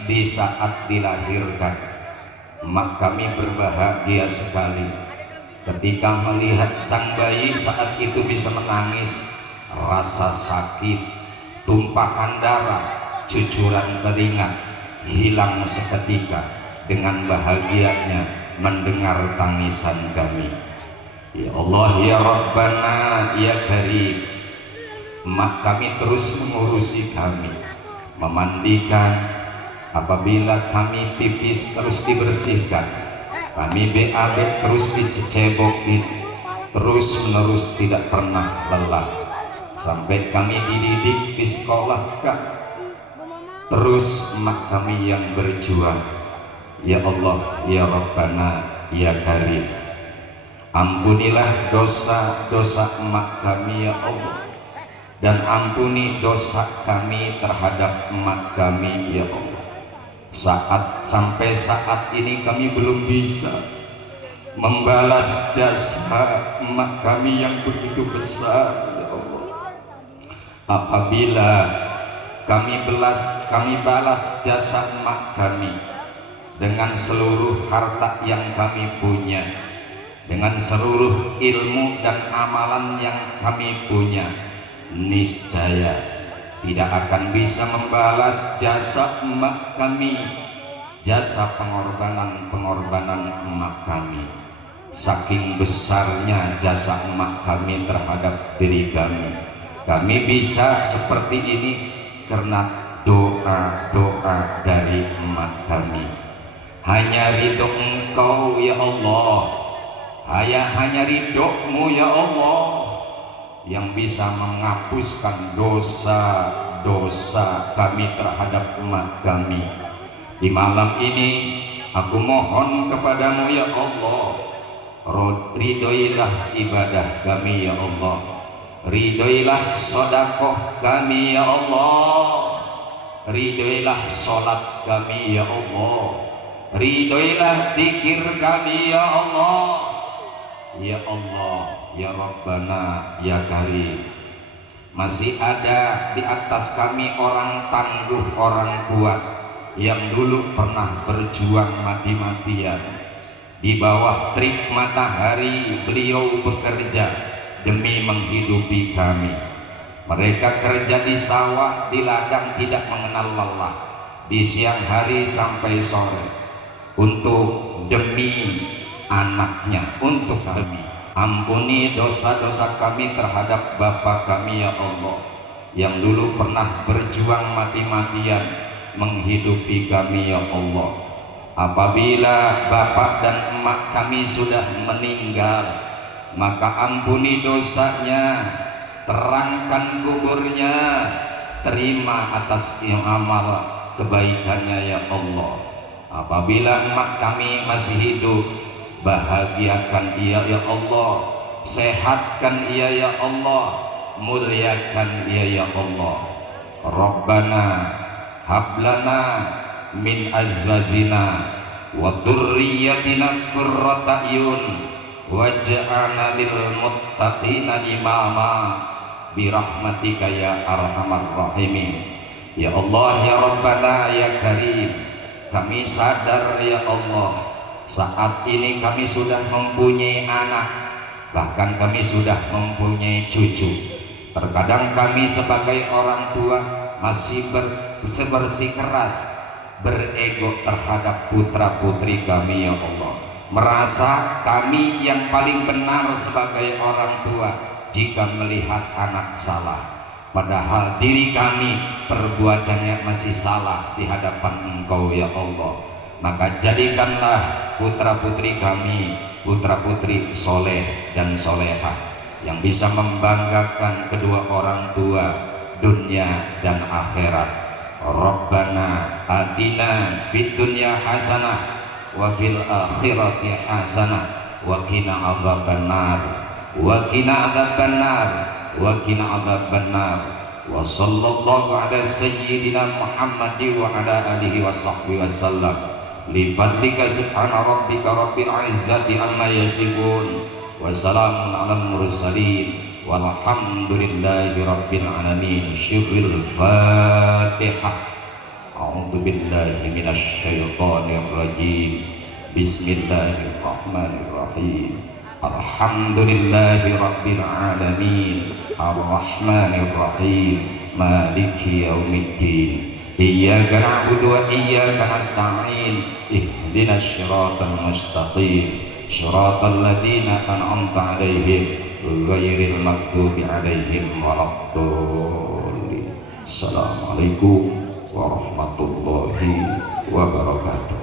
di saat dilahirkan. Emak kami berbahagia sekali ketika melihat sang bayi saat itu bisa menangis. Rasa sakit, tumpahan darah, cucuran keringat hilang seketika dengan bahagianya mendengar tangisan kami. Ya Allah, ya Rabbana, ya Karim, emak kami terus mengurusi kami, memandikan, apabila kami pipis terus dibersihkan, kami BAB terus dicebokin, terus menerus tidak pernah lelah, sampai kami dididik di sekolah Kak. Terus emak kami yang berjuang. Ya Allah, ya Rabbana, ya Karim, ampunilah dosa-dosa emak kami ya Allah, dan ampuni dosa kami terhadap emak kami ya Allah. Sampai saat ini kami belum bisa membalas jasa emak kami yang begitu besar ya Allah. Apabila kami balas jasa emak kami dengan seluruh harta yang kami punya, dengan seluruh ilmu dan amalan yang kami punya, niscaya tidak akan bisa membalas jasa emak kami, jasa pengorbanan emak kami. Saking besarnya jasa emak kami terhadap diri kami, kami bisa seperti ini karena doa-doa dari emak kami. Hanya ridho Engkau ya Allah, hanya ridho-Mu ya Allah yang bisa menghapuskan dosa-dosa kami terhadap emak kami. Di malam ini aku mohon kepadamu ya Allah, ridhoilah ibadah kami ya Allah, ridhoilah sedekah kami ya Allah, ridhoilah salat kami ya Allah, ridhoilah zikir kami ya Allah. Ya Allah, ya Rabbana, ya Karim, masih ada di atas kami orang tangguh, orang kuat yang dulu pernah berjuang mati-matian. Di bawah terik matahari beliau bekerja demi menghidupi kami. Mereka kerja di sawah, di ladang, tidak mengenal lelah, di siang hari sampai sore, untuk demi anaknya, untuk kami. Ampuni dosa-dosa kami terhadap Bapa kami ya Allah, yang dulu pernah berjuang mati-matian menghidupi kami ya Allah. Apabila bapak dan emak kami sudah meninggal, maka ampuni dosanya, terangkan kuburnya, terima atas amal kebaikannya ya Allah. Apabila emak kami masih hidup, bahagiakan ia ya Allah, sehatkan ia ya Allah, muliakan ia ya Allah. Rabbana hablana min azwajina wa dzurriyyatina qurrata a'yun waj'alna lil muttaqina imama birahmatika ya arhamar rahimin. Ya Allah, ya Rabbana, ya Karim, kami sadar ya Allah, saat ini kami sudah mempunyai anak, bahkan kami sudah mempunyai cucu. Terkadang kami sebagai orang tua masih bersikeras, berego terhadap putra putri kami ya Allah, merasa kami yang paling benar sebagai orang tua jika melihat anak salah, padahal diri kami perbuatannya masih salah di hadapan Engkau ya Allah. Maka jadikanlah putra putri kami putra putri soleh dan solehah yang bisa membanggakan kedua orang tua dunia dan akhirat. Rabbana atina fid dunya hasanah wa fil akhirati hasanah wa qina adzabannar wa qina adzabannar wa qina adzabannar wa sallallahu ala sayyidina Muhammadi wa ala alihi wa sahbihi wasallam li fadlika subhana rabbika rabbil izzati amma yasifun wa salamun alal mursalin walhamdulillahi rabbil alamin. Syuril Fatihah. A'udzu billahi minasy syaithanir rajim. Bismillahirrahmanirrahim. Alhamdulillahi rabbil alamin. Arrahmanir rahim. Maliki yaumiddin. Iyyaka na'budu wa iyyaka nasta'in. Ihdinas siratal mustaqim. Shiratal ladzina an'amta 'alaihim ghairil maghdubi 'alaihim waladdallin. Assalamualaikum warahmatullahi wabarakatuh.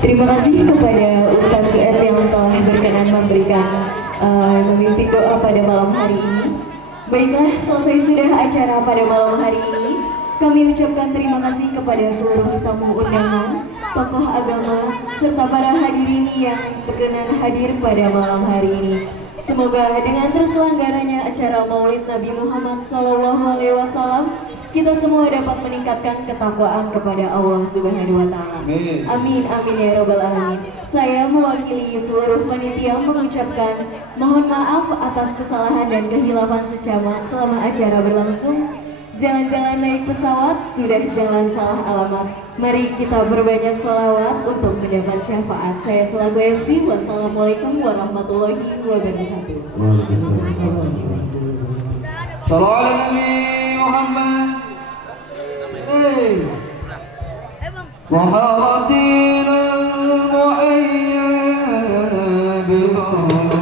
Terima kasih kepada Ustadz Su'eb yang telah berkenan memimpin doa pada malam hari ini. Baiklah, selesai sudah acara pada malam hari ini. Kami ucapkan terima kasih kepada seluruh tamu undangan, tokoh agama, serta para hadirin yang berkenan hadir pada malam hari ini. Semoga dengan terselenggaranya acara Maulid Nabi Muhammad SAW, kita semua dapat meningkatkan ketakwaan kepada Allah Subhanahu wa Ta'ala. Amin, amin ya Rabbal Alamin. Saya mewakili seluruh panitia mengucapkan mohon maaf atas kesalahan dan kehilafan selama acara berlangsung. Jangan-jangan naik pesawat, sudah jalan salah alamat. Mari kita berbanyak sholawat untuk mendapat syafaat. Saya selaku MC. Wassalamualaikum warahmatullahi wabarakatuh. Sallallahu ala Nabi Muhammad. Muhammadin al-mu'ayyad bi-nuri Nabi Muhammad.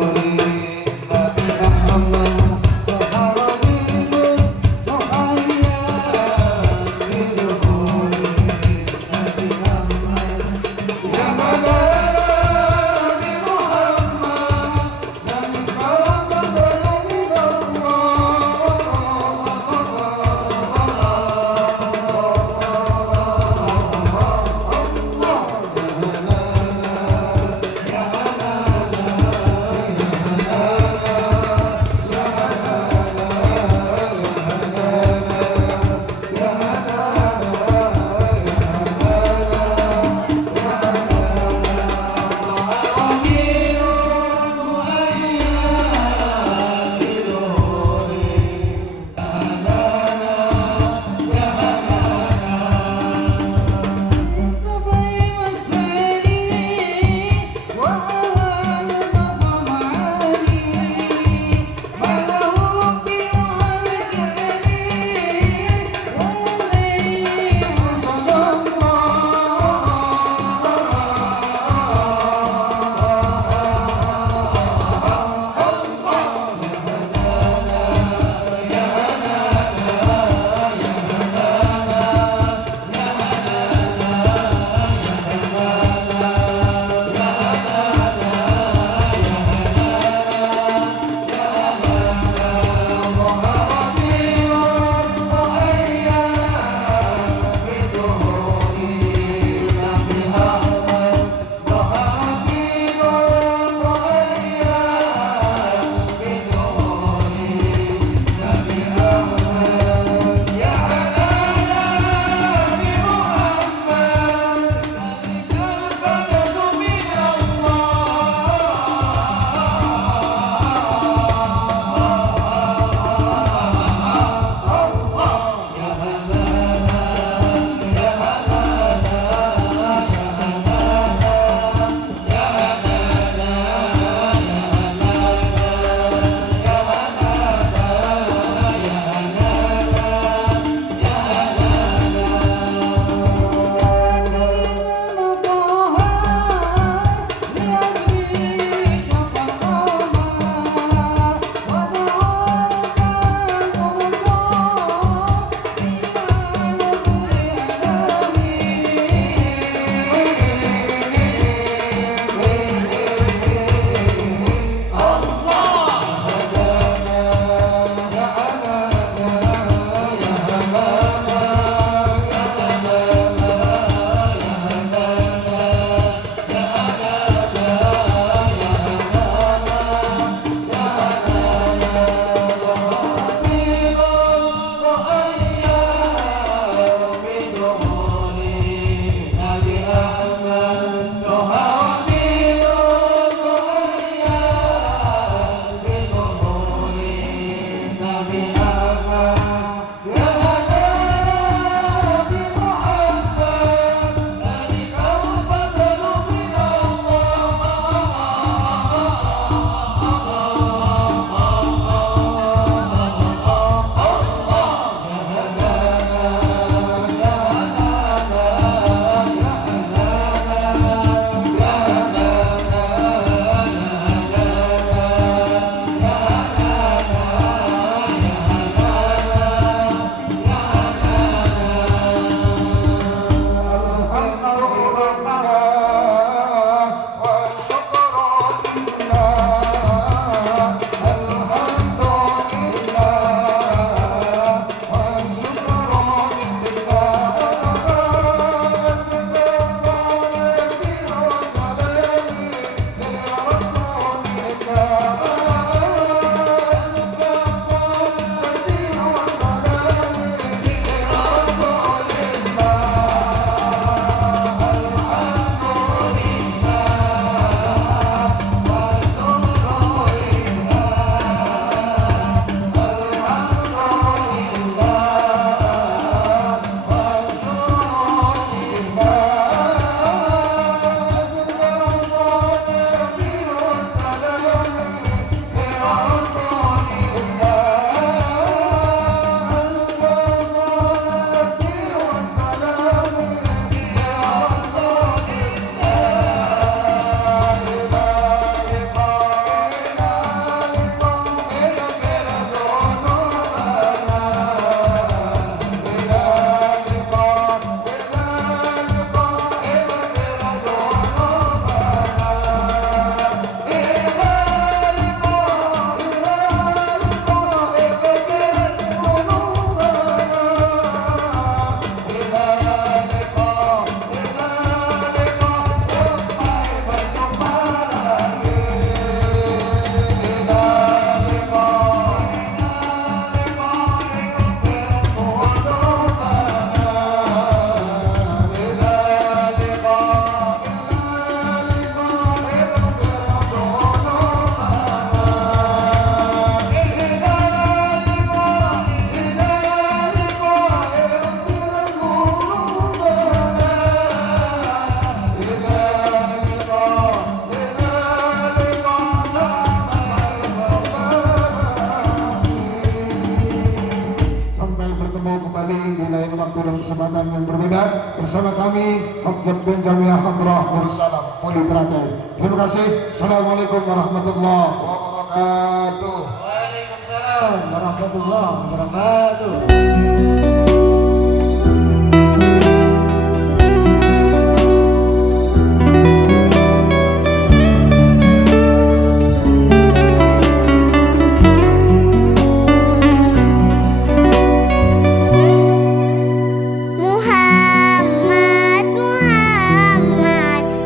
waktu dan kesempatan yang berbeda bersama kami Habib bin Jamiah Hadrah Darussalam Poli Teratai. Terima kasih. Assalamualaikum warahmatullahi wabarakatuh. Waalaikumsalam warahmatullahi wabarakatuh.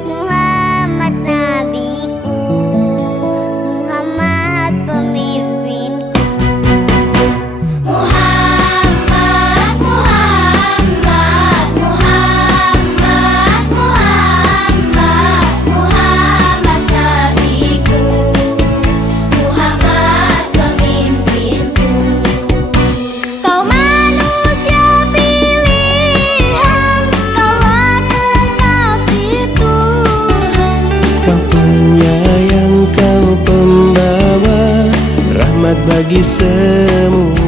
Muhammad nabiku, Muhammad pemimpinku. Muhammad nabiku, Muhammad pemimpinku. Kau manusia pilihan, kaulah kekasih Tuhan. Kau penyayang, kau pembawa rahmat bagi semua